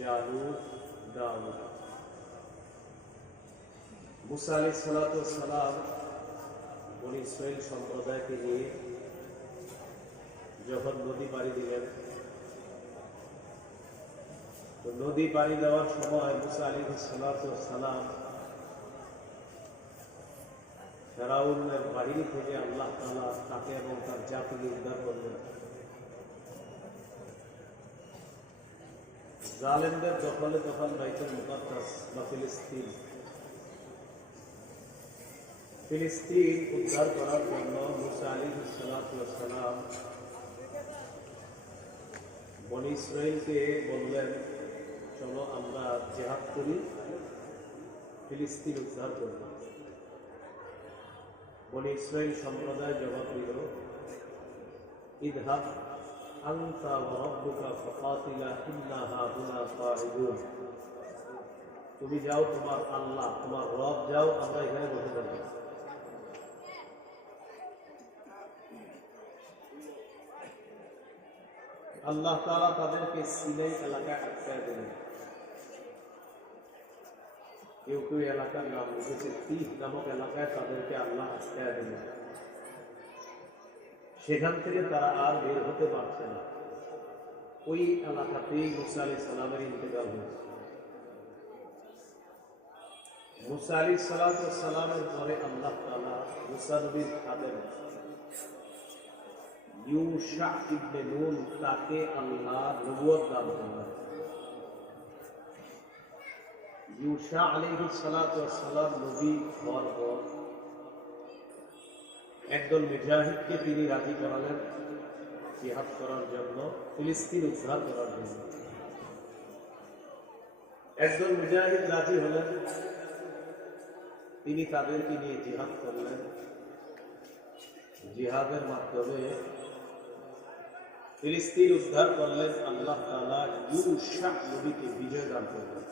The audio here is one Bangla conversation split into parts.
জালুত, দাউদ। মুসা আলাইহিস সালাতু ওয়াস সালাম বনী ইসরাইল সম্প্রদায়কে নিয়ে যখন নদী পাড়ি দিলেন, তো নদী পাড়ি দেওয়ার সময় মুসা আলাইহিস সালাতু ওয়াস সালাম ফেরাউনের বাহিনী থেকে আল্লাহ তাআলা তাকে এবং তার জাতিকে উদ্ধার করলেন। জালেমদের দখলে তখন বাইতুল মুকাদ্দাস বা ফিলিস্তিন উদ্ধার করার জন্য মুসা আলাইহিস সালাতু ওয়াস সালাম বনী ইসরাইলকে বললেন, চলো আমরা জিহাদ করি, ফিলিস্তিন উদ্ধার করব। বনী ইসরাইল সম্প্রদায় জবাব দিল, ইযহাব আনতা ওয়া রাব্বুকা ফাকাতিলা ইন্না হাহুনা কাঈদুন। তুমি যাও, তোমার আল্লাহ, তোমার রব যাও, আমরা এখানে বসে থাকি। আল্লাহ তাআলা তাদেরকে সিনাই এলাকায় আটকায় দিলেন। কেউ কেউ এলাকার নাম লিখেছে, তিহ নামক এলাকায় তাদেরকে আল্লাহ আটকায় দিলেন। সেখান থেকে তারা আর বের হতে পারছে না। ওই এলাকাতেই মুসা আলাইহিস সালামের ইন্তেকাল হয়েছে। মুসা আলাইহিস সালাতু ওয়াস সালামের পরে আল্লাহ তাআলা মুসা নবীর খাদেম ইউশা ইবনে নুন তাকে আল্লাহ নবুয়ত দান করলেন। ইউশা আলাইহিস সালাতু ওয়াস সালাম নবী হওয়ার পর একদল মুজাহিদকে তিনি রাজি করালেন জিহাদ করার জন্য, ফিলিস্তিন উদ্ধার করার জন্য। একদল মুজাহিদ রাজি হলেন, তিনি তাদেরকে নিয়ে জিহাদ করলেন। জিহাদের মাধ্যমে ফিলিস্তিন উদ্ধার করলেন। আল্লাহ তাআলা ইউশা নবীকে বিজয় দান করলেন।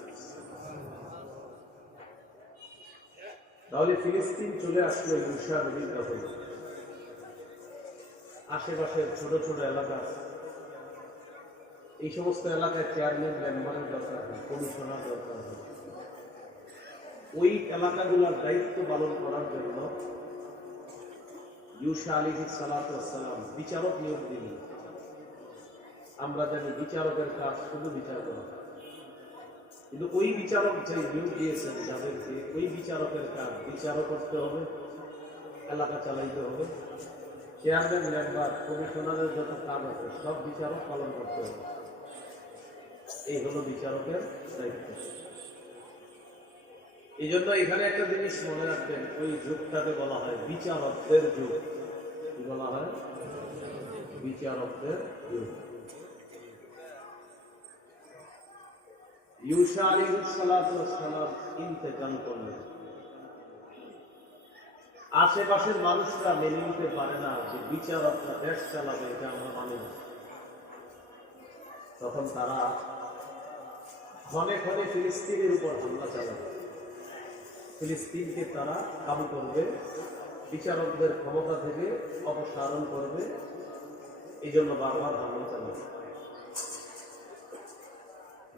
তাহলে ফিলিস্তিন চলে আসলো ইউশা নবীর দখলে। আশেপাশের ছোট ছোট এলাকা, এই সমস্ত এলাকায় চেয়ারম্যান মেম্বারের দরকার হয়, কমিশনার দরকার হয়। ওই এলাকাগুলোর দায়িত্ব পালন করার জন্য ইউশা আলাইহিস সালাতু ওয়াস সালাম বিচারক নিয়োগ দিলেন। আমরা জানি বিচারকের কাজ শুধু বিচার করা, কিন্তু ওই বিচারক যে নিয়োগ দিয়েছেন যাদেরকে, ওই বিচারকের কাজ বিচারও করতে হবে, এলাকা চালাইতে হবে, চেয়ারম্যান মেম্বার কমিশনারের যত কাজ আছে সব বিচারক পালন করতে হবে। এই হলো বিচারকের দায়িত্ব। এই জন্য এখানে একটা জিনিস মনে রাখবেন, ওই যুগটাকে বলা হয় বিচারকদের যুগ। কি বলা হয়? বিচারকদের যুগ। ইউশা আলাইহিস সালাতু ওয়াস সালাম ইন্তেকাল করলেন। আশেপাশের মানুষরা মেনে নিতে পারে না যে বিচারকরা দেশ চালাবে, এটা আমরা মানি না। তখন তারা ক্ষণে ক্ষণে ফিলিস্তিনের উপর হামলা চালাবে, ফিলিস্তিনকে তারা কাবু করবে, বিচারকদের ক্ষমতা থেকে অপসারণ করবে। এই জন্য বারবার হামলা চালাবে।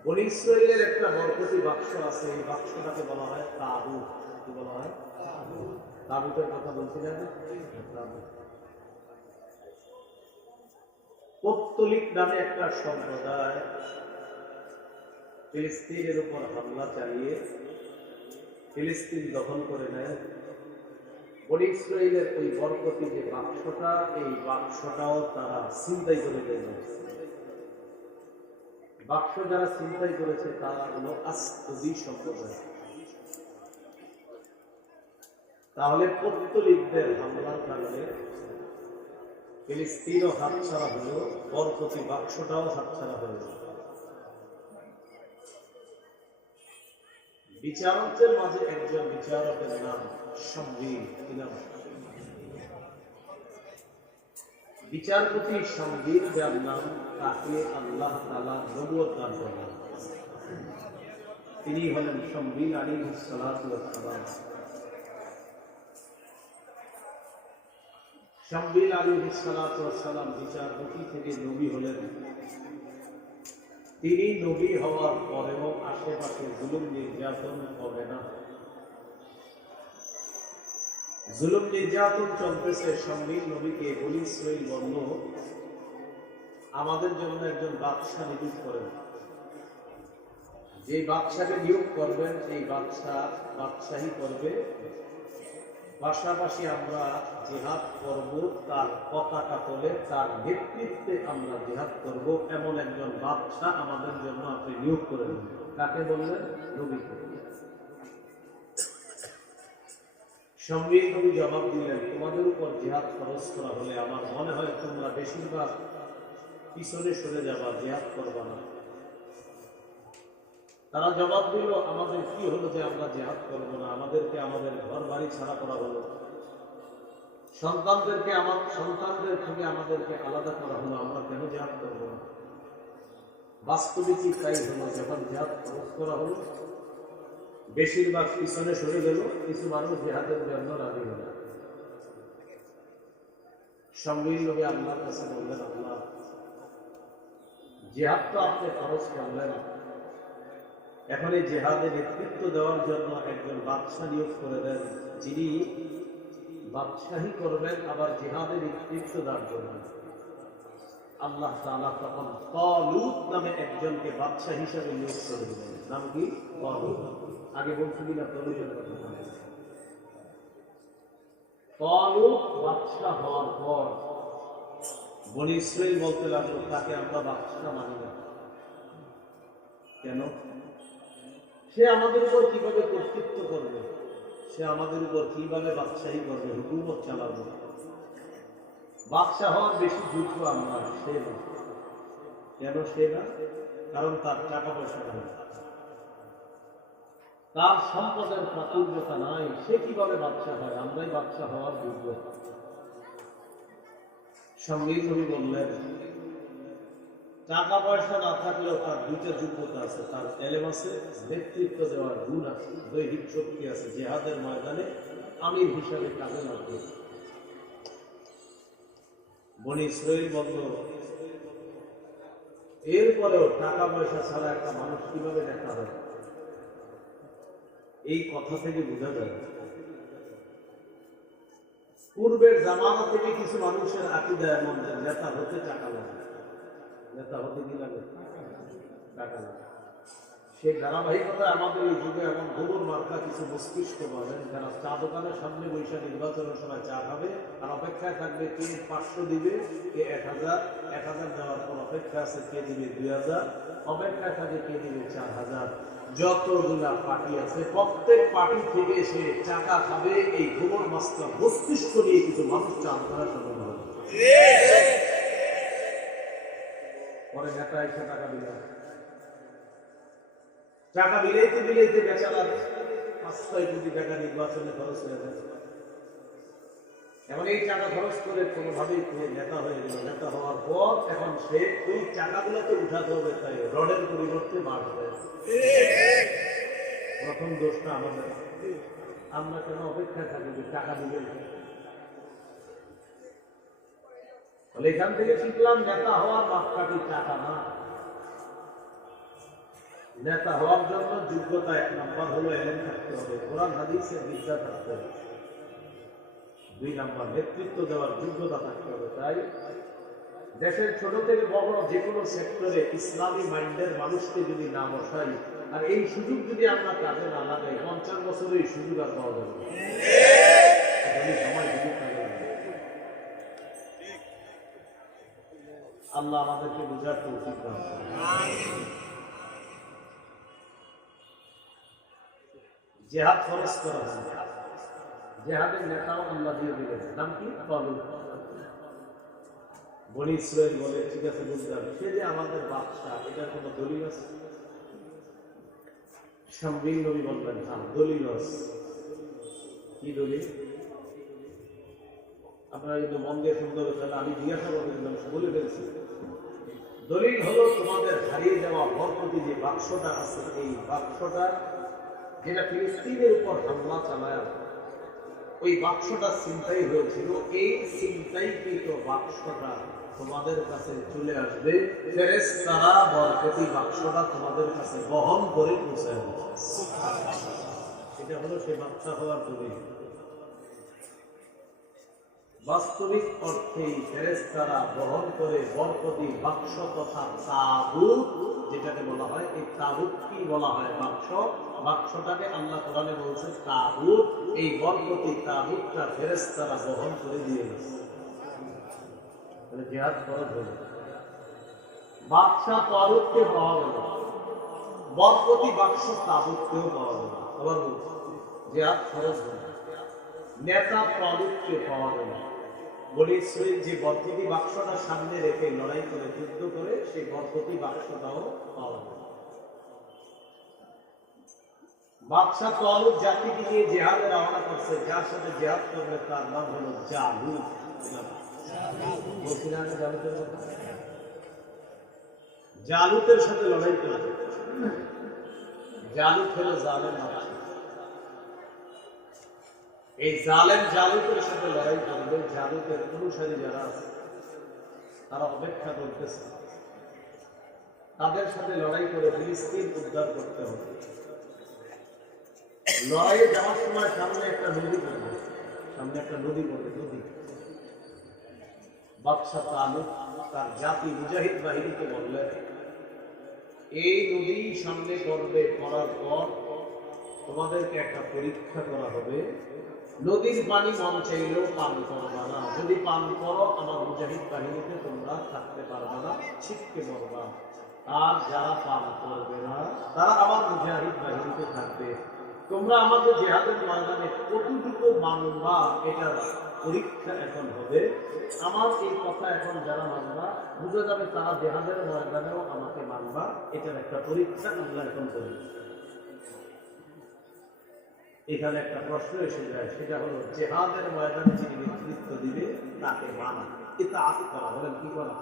বনী ইসরাইলের একটা বরকতি বাক্স আছে, এই বাক্সটাকে বলা হয় তাবুত। কি বলা হয়? তাবুতের কথা বলছিলেন। পৌত্তলিক নামে একটা সম্প্রদায় ফিলিস্তিনের উপর হামলা চালিয়ে ফিলিস্তিন দখল করে নেয়। বনী ইসরাইলের ওই বরকতি যে বাক্সটা, এই বাক্সটাও তারা ছিনতাই করে দেয়। বাক্স যারা ছিনতাই করেছে তারা হলো আসদি সম্প্রদায়। তাহলে পৌত্তলিকদের হামলার কারণে ফিলিস্তিনও হাতছাড়া হলো, বরকতি বাক্সটাও হাতছাড়া হয়ে গেল। বিচারকদের মাঝে একজন বিচারকের নাম শামবীল। কি নাম? বিচারপতি শামবীল, যার নাম, তাকে আল্লাহ তাআলা নবুয়ত দান করলেন। তিনি হলেন শামবীল আলাইহিস সালাতু ওয়াস সালাম। শামবীল আলাইহিস সালাতু ওয়াস সালাম বিচারপতি থেকে নবী হলেন। তিনি নবী হওয়ার পরেও আশেপাশে জুলুম নির্যাতন হবে না। জুলুম নির্যাতন চলতেছে, সঙ্গে নবীকে বনী ইসরাঈল বলল আমাদের জন্য একজন বাদশা নিয়োগ করেন। যে বাদশাকে নিয়োগ করবেন এই বাদশাহী করবে, পাশাপাশি আমরা জিহাদ করব, তার পতাকা তোলে তার নেতৃত্বে আমরা জিহাদ করব, এমন একজন বাদশা আমাদের জন্য আপনি নিয়োগ করে দিন। কাকে বললেন? নবীকে। সঙ্গে নবী জবাব দিলেন, তোমাদের উপর জিহাদ খরচ করা হলে আমার মনে হয় তোমরা বেশিরভাগ পিছনে সরে যাবা, জিহাদ করবা না। তারা জবাব দিল, আমাদের কি হলো যে আমরা জিহাদ করবো না? আমাদেরকে আমাদের ঘর বাড়ি ছাড়া করা হলো, সন্তানদের থেকে আমাদেরকে আলাদা করা হলো, আমরা কেন জিহাদ করবো না? বাস্তবিকই তাই হলো, যখন জিহাদ খরচ করা হলো বেশিরভাগ পিছনে সরে গেল, কিছু মানুষ জিহাদের জন্য রাজি হল। সঙ্গে নবী আল্লাহর কাছে বললেন, আল্লাহ জিহাদ তো আপনি খরচ করলেন, এখন এই জিহাদে নেতৃত্ব দেওয়ার জন্য একজন বাদশা নিয়োগ করে দেন, যিনি বাদশাহী করবেন আবার জিহাদে নেতৃত্ব দান করবেন। আল্লাহ তাআলা তখন তালুত নামে একজনকে বাদশা হিসেবে নিয়োগ করে দিলেন। নাম কি? তালুত। আগে বলছি কিনা তালুতের কথা? তালুত বাদশা হওয়ার পর বনী ইসরাঈল বলতে লাগলো, তাকে আমরা বাদশা মানি না। কেন? সে আমাদের উপর কিভাবে কর্তৃত্ব করবে, সে আমাদের উপর কিভাবে বাদশাহী করবে, হুকুমত চালাবে। বাদশা হওয়ার বেশি যোগ্য আমরা, সে না। কেন সে না? কারণ তার টাকা পয়সা নাই, তার সম্পদের প্রাচুর্যতা নাই, সে কিভাবে বাদশা হয়? আমরাই বাদশা হওয়ার যোগ্য। সঙ্গে নবী বললেন, টাকা পয়সা না থাকলেও তার দুইটা যোগ্যতা আছে, তার এলেম আছে, নেতৃত্ব দেওয়ার গুণ আছে, দৈহিক শক্তি আছে, জিহাদের ময়দানে আমির হিসাবে কাজে লাগবে। বনী ইসরাঈল বলল, এরপরেও টাকা পয়সা ছাড়া একটা মানুষ কিভাবে নেতা হয়? এই কথা থেকে বোঝা যায় পূর্বের জামানা থেকে কিছু মানুষের আকীদা এমন যে নেতা হতে টাকা লাগে, নেতা হতে কি লাগে? টাকা লাগে। সেই ধারাবাহিকতা আমাদের এই যুগে এখন গরুর মার্কা কিছু মস্তিষ্ক পাবেন, যারা চা দোকানের সামনে বৈশা নির্বাচনের সময় চা খাবে আর অপেক্ষায় থাকবে কে 500 দিবে, কে 1000 দেওয়ার পর অপেক্ষা আছে কে দিবে 2000, অপেক্ষায় থাকে কে দিবে 4000। যতগুলা পার্টি আছে প্রত্যেক পার্টি থেকে সে টাকা খাবে, এই গোবর মাস্টার মস্তিষ্ক নিয়ে কিছু মানুষ চা দোকানের সামনে হবে। পরে নেতা এসে টাকা দিলাম, টাকা বিলাইতে বেচারা 5-6 কোটি টাকা নির্বাচনে খরচ হয়ে যায়। এখন এই টাকা খরচ করে কোনোভাবেই নেতা হয়ে গেল। নেতা হওয়ার পর এখন সে ওই টাকাগুলোকে উঠাতে হবে, তাই রডের পরিবর্তে মার হবে। প্রথম দোষটা আমাদের, আমরা কেন অপেক্ষায় থাকি টাকা দিবে? এখান থেকে শিখলাম নেতা হওয়ার মাপকাঠি টাকা না। নেতা হওয়ার জন্য যোগ্যতা 1 নম্বর হলো এলেম থাকতে হবে, কোরআন হাদিসের বিদ্যা থাকতে হবে। 2 নম্বর নেতৃত্ব দেওয়ার যোগ্যতা থাকতে হবে। তাই দেশের ছোট থেকে বড় যে কোনো সেক্টরে ইসলামী মাইন্ডের মানুষকে যদি না বসাই আর এই সুযোগ যদি আমরা কাজে না লাগাই, 50 বছরে এই সুযোগ আর পাওয়া যাবে না। আল্লাহ আমাদেরকে বোঝার তৌফিক দান করুন। জিহাদ খরচ করা হয়েছে, জিহাদের নেতাও আল্লাহ দিয়ে দিলেন। নাম কি? তালুত। বনী ইসরাঈল বলে, ঠিক আছে বুঝলাম, সে যে আমাদের বাদশা, এটার কোনো দলিল আছে? সঙ্গে নবী বললেন, হ্যাঁ দলিল আছে। কি দলিল? আপনারা কিন্তু মন দিয়ে সুন্দর হচ্ছেন, আমি জিজ্ঞাসা করেছিলাম, বলে ফেলছি। দলিল হলো তোমাদের হারিয়ে যাওয়া বরকতি যে বাক্সটা আছে, এই বাক্সটা যেটা ফিলিস্তিনের উপর হামলা চালায়, ওই বাক্সটা ছিনতাই হয়েছিল। এই ছিনতাইকৃত বাক্সটা তোমাদের কাছে চলে আসবে, ফেরেশতারা বরকতি বাক্সটা তোমাদের কাছে বহন করে পৌঁছায় দেবে। এটা হলো সে বাচ্চা হওয়ার দলিল। বাস্তবিক অর্থেই ফেরেশতারা বহন করে বরকতি বাক্স তথা তাবুত, যেটাকে বলা হয়, এই তাবুত কি বলা হয়? বাক্স। বাক্সটাকে আল্লাহ কোরআনে বলছে তাবুত। এই বরকতি তাবুতটা ফেরেশতারা বহন করে দিয়ে গেছে। জিহাদ ফরজ হলো, বাদশা তাবুতকে পাওয়া গেল, বরকতি বাক্স তাবুতকেও পাওয়া গেল। আবার বলছি, জিহাদ ফরজ হলো, নেতা তাবুতকে পাওয়া গেল। বলি ইসরাইল যে বরকতি বাক্সটা সামনে রেখে লড়াই করে যুদ্ধ করে, সেই বরকতি বাক্সটাও পাওয়া গেল। বাদশাহ তালুত জাতিকে নিয়ে জিহাদে রওনা করছে, যার সাথে জিহাদ করবে তার নাম হলো জালুত। জালুতের সাথে লড়াই করবে। জালুত হলো জালেম বাদশা। এই জালেম জালুতের সাথে লড়াই করবে। জালুতের অনুসারী যারা আছে তারা অপেক্ষা করতেছে, তাদের সাথে লড়াই করে ফিলিস্তিন উদ্ধার করতে হবে। লড়াইয়ে যাওয়ার সময় সামনে একটা নদী পড়বে, সামনে একটা নদী পড়বে, নদী। বাদশা তালুত তার জাতি মুজাহিদ বাহিনীকে বললেন, এই নদী সামনে পড়বে, পড়ার পর তোমাদেরকে একটা পরীক্ষা করা হবে। নদীর পানি মন চাইলেও পান করবা না, যদি পান করো আমার মুজাহিদ বাহিনীতে তোমরা থাকতে পারবে না, ছিটকে মরবা। আর যারা পান করবে না তারা আমার মুজাহিদ বাহিনীতে থাকবে। তোমরা আমাদের জিহাদের ময়দানে কতটুকু মানবা এটার পরীক্ষা এখন হবে। আমার এই কথা এখন যারা মানবা, বুঝে যাবে তারা জিহাদের ময়দানেও আমাকে মানবা। এটার একটা পরীক্ষা আল্লাহ এখন করি। এখানে একটা প্রশ্ন এসে যায়, সেটা হলো জিহাদের ময়দানে যিনি নেতৃত্ব দিবে তাকে মানা, ইতাআত করা। বলেন কি করা?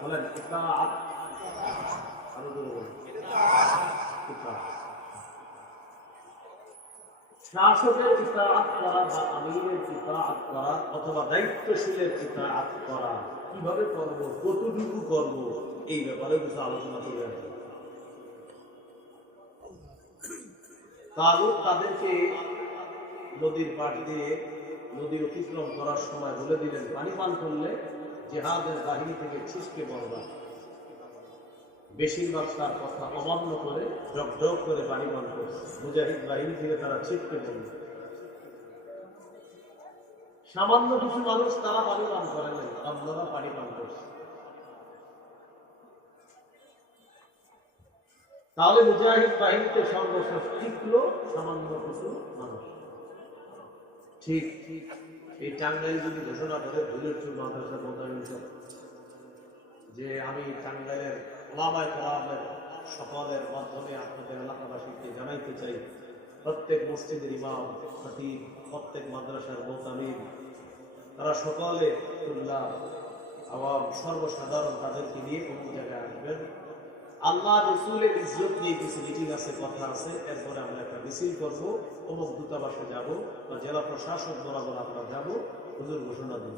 বলেন ইতাআত। আরো জোরে বলেন ইতাআত। শাসকের ইতাআত করা বা আমিরের ইতাআত করা অথবা দায়িত্বশীলের ইতাআত করা কিভাবে করব, কতটুকু করব, এই ব্যাপারে কিছু আলোচনা করে আসবে। তালুত তাদেরকে নদীর পাশ দিয়ে নদী অতিক্রম করার সময় বলে দিলেন, পানি পান করলে জিহাদের বাহিনী থেকে ছিটকে পড়বা। বেশিরভাগ তার কথা অমান্য করে ঢক করে পানি পান করছে। মুজাহিদ বাহিনী থেকে তারা ছিটকে পড়ল। সামান্য কিছু মানুষ তারা পানি পান করে নাই, অন্যরা পানি পান করছে। তাহলে মুজাহিদ বাহিনীতে সর্বশেষ টিকলো সামান্য কিছু মানুষ। ঠিক এই টাঙ্গাইল যদি ঘোষণা করে ভুলের চুর মাদ্রাসা মোতায়েন যে আমি টাঙ্গাইলের ওলামায়ে কেরামের সকলের মাধ্যমে আপনাদের এলাকাবাসীকে জানাইতে চাই, প্রত্যেক মসজিদের ইমাম, খতিব, প্রত্যেক মাদ্রাসার মোতামিম, তারা সকলে তুল্লাহ আওয়াম সর্বসাধারণ তাদেরকে নিয়ে কোন জায়গায় আসবেন। আল্লাহ রাসূলের ইজ্জত নিয়ে কিছু মিটিং আছে, কথা আছে। এরপরে আমরা একটা মিছিল করবো, অমুক দূতাবাসে যাব বা জেলা প্রশাসক বরাবর আমরা যাব, হুজুর ঘোষণা দিব।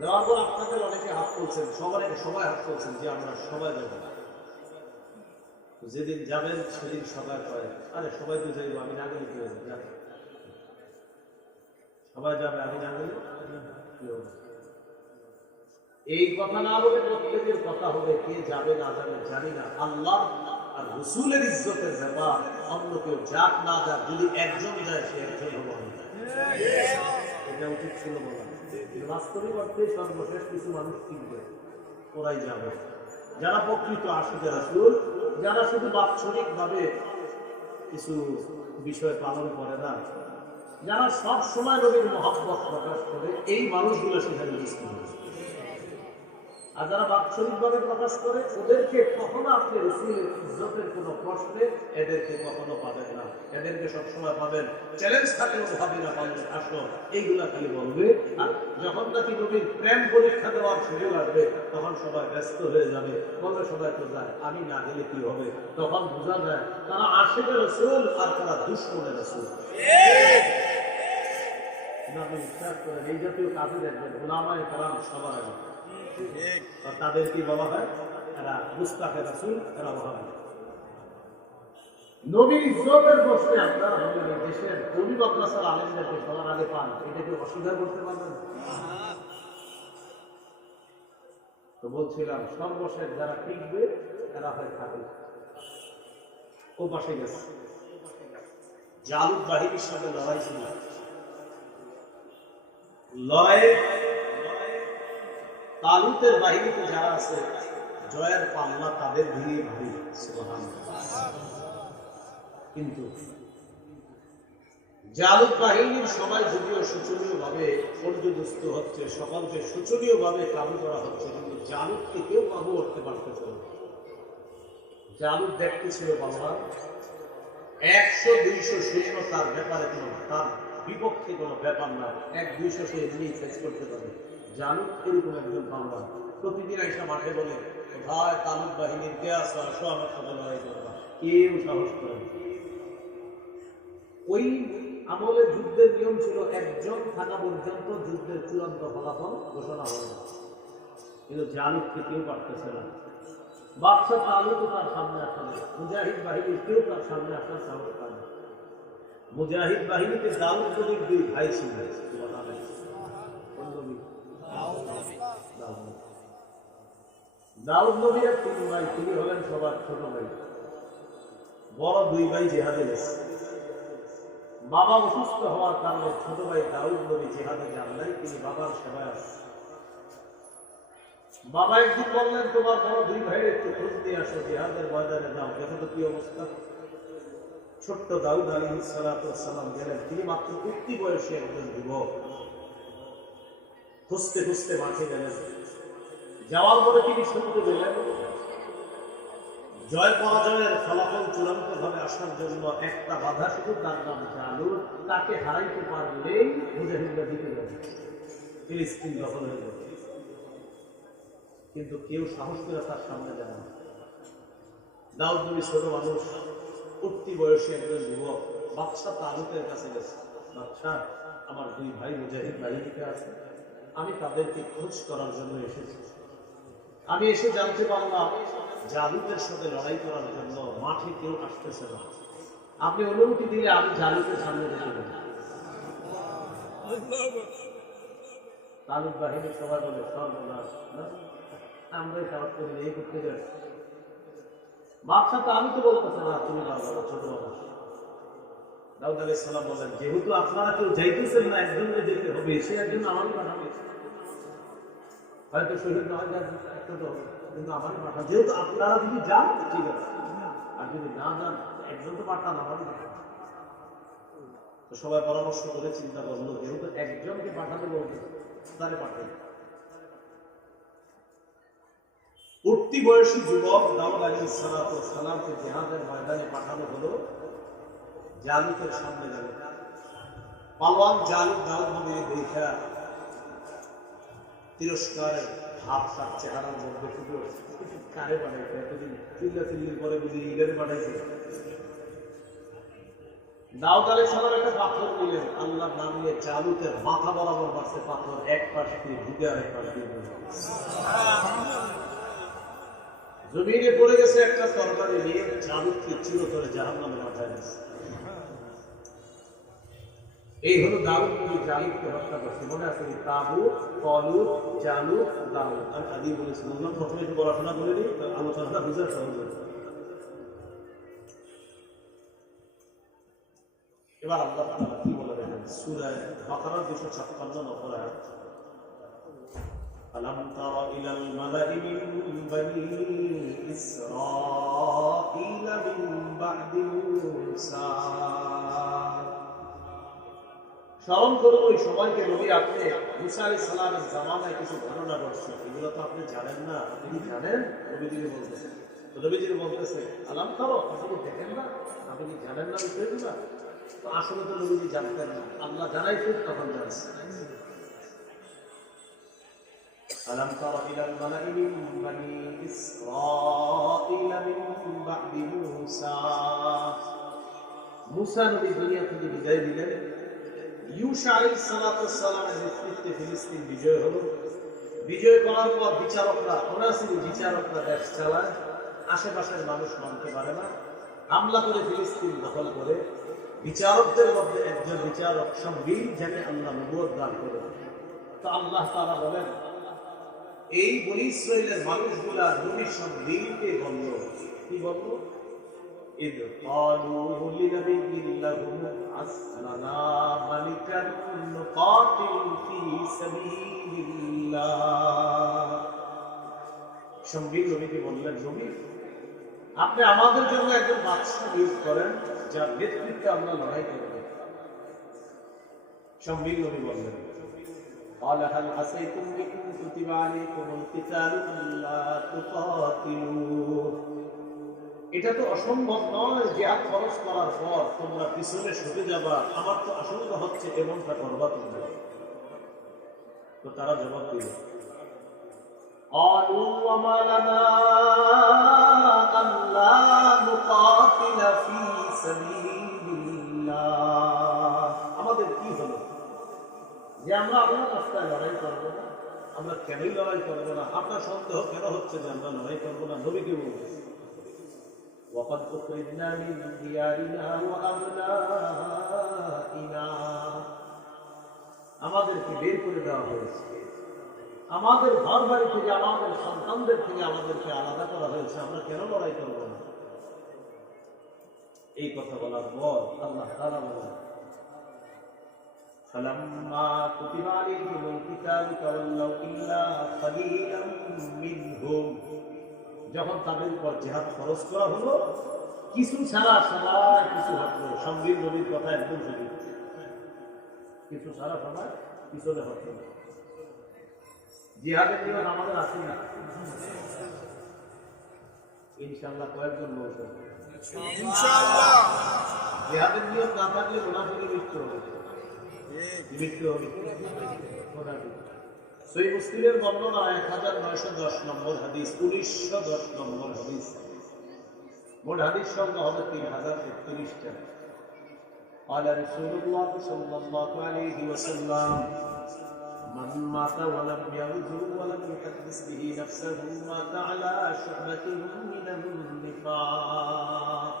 যাওয়ার পর আপনাদের অনেকে হাত তুলছেন, সবাই হাত তুলছেন যে আমরা সবাই যাব। যেদিন যাবেন সেদিন সবাই কয়, আরে সবাই তো যাইব, আমি না গেলে কি হবে? সবাই যাবে, আমি না গেলে কি হবে? এই কথা না বলে প্রত্যেকের কথা হবে, কে যাবে না যাবে জানি না। আল্লাহ আর রাসূলের ইজ্জতের ব্যাপার, অন্য কেউ যাক না যাক, যদি একজন যায় সে একজন হবে। এটা উচিত ছিল বলা। বাস্তবিক অর্থে সর্বশেষ কিছু মানুষ কিনবে, ওরাই যাবে যারা প্রকৃত আশিকে রাসূল, যারা শুধু বাৎসরিক ভাবে কিছু বিষয় পালন করে না, যারা সব সময় নবীর মহব্বত প্রকাশ করে, এই মানুষগুলো সেখানে মিছিল। আর যারা বাৎসরিকভাবে প্রকাশ করে, ওদেরকে কখনো আপনি রাসূলের ইজ্জতের কোনো প্রশ্নে এদেরকে কখনো পাবেন না। এদেরকে সবসময় পাবেন চ্যালেঞ্জ থাকলেও ভাবি না পারলে আসো, এইগুলা খালি বলবে। আর যখন নাকি নবীর প্রেম পরীক্ষা দেওয়ার সুযোগ আসবে, তখন সবাই ব্যস্ত হয়ে যাবে, বলবে সবাই তো যায়, আমি না গেলে কি হবে? তখন বোঝা যায় তারা আশিকে রাসূল আর তারা দুশমনে রাসূল। আপনি বিশ্বাস করেন এই জাতীয় কাজে দেখবেন ওলামায়ে কেরাম সবার আগে আর তাদের কি বলা হয় এরা মুস্তাফে রাসূল এরা ওহাবি নবীর ইজ্জতের প্রশ্নে আপনারা বলেন এই দেশের কবি মাদ্রাসার আলেমদেরকে সবার আগে পান এটাকে অস্বীকার করতে পারবেন তো বলছিলাম সর্বশেষ যারা টিকবে তারা হয় থাকবে ও পাশে গেছে জালুত বাহিনীর সাথে লড়াই ছিল লড়াই তালুতের বাহিনীতে যারা আছে জয়ের পাল্লা তাদের ভিড়ে ভারী কিন্তু জালুত বাহিনীর সবাই যদিও শোচনীয় ভাবে পর্যদস্ত হচ্ছে সকলকে শোচনীয় ভাবে কাবু করা হচ্ছে কিন্তু জালুতকে কেউ কাবু করতে পারতেছে না জালুত দেখতেছিল বাবা 100-200 সৈন্য তার ব্যাপারে কোনো তার বিপক্ষে কোনো ব্যাপার না 100-200 সে এমনি ফেস করতে পারে জালুত এরকম একজন বাংলা প্রতিদিন এসে মাঠে বলে ভাই তালুত বাহিনীর কে আসো আসো আমার সাথে লড়াই করবা কেউ সাহস করে না ওই আমলে যুদ্ধের নিয়ম ছিল একজন থাকা পর্যন্ত যুদ্ধের চূড়ান্ত ফলাফল ঘোষণা হবে না কিন্তু জালুতকে কেউ পারতেছে না বাদশা তালুতও তার সামনে আসা না মুজাহিদ বাহিনীর কেউ তার সামনে আসার সাহস পায় না মুজাহিদ বাহিনীতে দাউদ নবীর দুই ভাই ছিল দাউদ নবীর তিন ভাই তিনি হলেন সবার ছোট ভাই বড় দুই ভাই জিহাদে গেছে বাবা অসুস্থ হওয়ার কারণে ছোট ভাই দাউদ নবী জিহাদে যান নাই তিনি বাবার সেবায় আসেন বাবা একদিন বললেন তোমার বড় দুই ভাইয়ের একটু খোঁজ নিয়ে আসো জিহাদের ময়দানে যাও দেখো তো কি অবস্থা ছোট্ট দাউদ আলাইহিস সালাতু ওয়াস সালাম গেলেন তিনি মাত্র 50 বয়সী একজন যুবক খুঁজতে খুঁজতে মাঠে গেলেন যাওয়ার পরে তিনি শুনতে পেলেন জয় পরাজয়ের ফলাফল চূড়ান্ত ভাবে আসার জন্য একটা বাধা শুধু তার নাম জালুত তাকে হারাইতে পারলেই মুজাহিদরা জিতে যাবে ফিলিস্তিন দখল হয়ে যাবে কিন্তু কেউ সাহস করে তার সামনে যায় না দাউদ নবী ছোট মানুষ উঠতি বয়সী একজন যুবক বাদশা তালুতের কাছে গেছে বাদশা আমার দুই ভাই মুজাহিদ বাহিনীতে আছে আমি তাদেরকে খোঁজ করার জন্য এসেছি আমি এসে জানতে পারলাম জালুতের সাথে লড়াই করার জন্য মাঠে কেউ আসতেছে না আপনি অনুমতি দিলে আমি জালুতের সামনে যেতে পারি তালুত বাহিনীর সবাই বলে সর্বনাশ আমরাই সাহস করি এই করতে যাই বাদশা তো আমি তো বলতেছে না তুমি যাও ছোট মানুষ দাউদ আলাইহিস সালাম বলেন যেহেতু আপনারা কেউ যাইতেছেন না একজনকে যেতে হবে সে একজন আমারই পাঠাবে হয়তো শহীদ না হয় একটা তো কিন্তু আমারই পাঠা যেহেতু আপনারা যদি যান ঠিক আছে আর যদি না যান একজন তো পাঠান আমারই পাঠান তো সবাই পরামর্শ করে চিন্তা করলো যেহেতু একজনকে পাঠাতে বলতে তারে পাঠাই উঠতি বয়সী যুবক দাউদ আলাইহিস সালাতু ওয়াস সালামকে জিহাদের ময়দানে পাঠানো হলো জালুতের সামনে যাবে পালোয়ান জালুত দাউদ নবীর দেখা তিরস্কারের ভাব তার চেহারার মধ্যে শুধু কারে পাঠাইছে এতদিন চিল্লাচিল্লির পরে বুঝি ইলেনে পাঠাইছে দাউদ আলাইহিস সালাম একটা পাথর নিলেন আল্লাহর নাম নিয়ে জালুতের মাথা বরাবর মারছে পাথর এক পাশ দিয়ে ঢুকে আর এক পাশ দিয়ে জমিনে পড়ে গেছে একটা তরবারি নিয়ে জালুতকে চিরতরে জাহান্নামে পাঠায় দিয়েছে এই হলো দাউদ নবী জালুতকে হত্যা করছে মনে আছে তাবুত তালুত জালুত দাউদ আমি আদি বলেছি বললাম প্রথমে একটু পড়াশোনা করে নিই আলোচনাটা বুঝার সহজ হবে এবার আল্লাহ তাআলা কি বলে দেখেন সূরা বাকারা 256 নম্বর আয়াত ألم تر إلى الملأ من بني إسرائيل من بعد موسى স্মরণ করুন ওই সময়কে নবী আপনি মুসা আলাইহিস সালামের জামানায় কিছু ঘটনা ঘটছে এগুলো তো আপনি জানেন না আপনি কি জানেন নবীজি বলতেছে তো নবীজি বলতেছে আলাম তারা আপনি দেখেন না আপনি কি জানেন না বিষয়গুলো তো আসলে তো নবীজি জানতেন না আল্লাহ জানাইছে তখন জানছে ألم تر إلى الملأ من بني إسرائيل من بعد موسى موسى নবী দুনিয়া থেকে বিদায় দিলেন ইউসা আলাইহিস সালামের নেতৃত্বে ফিলিস্তিন বিজয় হলো। বিজয় করার পর বিচারকরা দেশ চালায়, আশেপাশের মানুষ মানতে পারে না, হামলা করে ফিলিস্তিন দখল করে। বিচারকদের মধ্যে একজন বিচারক সম্বিল, যাকে আল্লাহ নবুয়ত দান করে। তো আল্লাহ তাআলা বলেন, এই বনী ইসরাইলের মানুষগুলা নবী সম্বিলকে বলল, কি বলল? إذ قالوا لنبي لهم ابعث لنا ملكا نقاتل في سبيل الله। সম্বিল নবীকে বললেন, নবী আপনি আমাদের জন্য একজন বাদশা নিয়োগ করেন, যার নেতৃত্বে আমরা লড়াই করব। সম্বিল নবী বললেন, قال هل عسيتم إن كتب عليكم القتال ألا تقاتلوا। এটা তো অসম্ভব নয় যে জিহাদ ফরজ করার পর তোমরা পিছনে সরে যাবা, আমার তো আশঙ্কা হচ্ছে এমনটা করবা তোমরা। তো তারা জবাব দিল, قالوا وما لنا ألا نقاتل في سبيل الله। আমাদের কি হলো যে আমরা আল্লাহর রাস্তায় লড়াই করব না? আমরা কেনই লড়াই করব না? আপনার সন্দেহ কেন হচ্ছে যে আমরা লড়াই করব না? নবীকে বলতেছে, وقد أخرجنا من ديارنا وأبنائنا। আমাদেরকে বের করে দেওয়া হয়েছে, আমাদের ঘর বাড়ি থেকে, আমাদের সন্তানদের থেকে আমাদেরকে আলাদা করা হয়েছে, আমরা কেন লড়াই করব না? এই কথা বলার পর আল্লাহ তাআলা বলেন, فلما كتب عليهم القتال تولوا إلا قليلا منهم। যখন তাদের উপর জিহাদ ফরজ করা হলো, কিছু ছাড়া সবাই কিছু হটলো। সম্বিল নবীর কথা একদম সঠিক, কিছু ছাড়া সবাই পিছনে হটলো। জিহাদের নিয়ম আমাদের আছে না? ইনশাআল্লাহ কয়েকজন বলছেন ইনশাআল্লাহ। জিহাদের নিয়ম না থাকলে মুনাফিকের মৃত্যু হবে, মৃত্যু হবে। সহিহ মুসলিমের বর্ণনা 1910 নম্বর হাদিস, 1910 নম্বর হাদিস। মোট হাদিস সংখ্যা হবে 3031টা। قال رسول الله صلى الله عليه وسلم من مات ولم يغزو ولم يحدث به نفسه مات على شعبة من النفاق।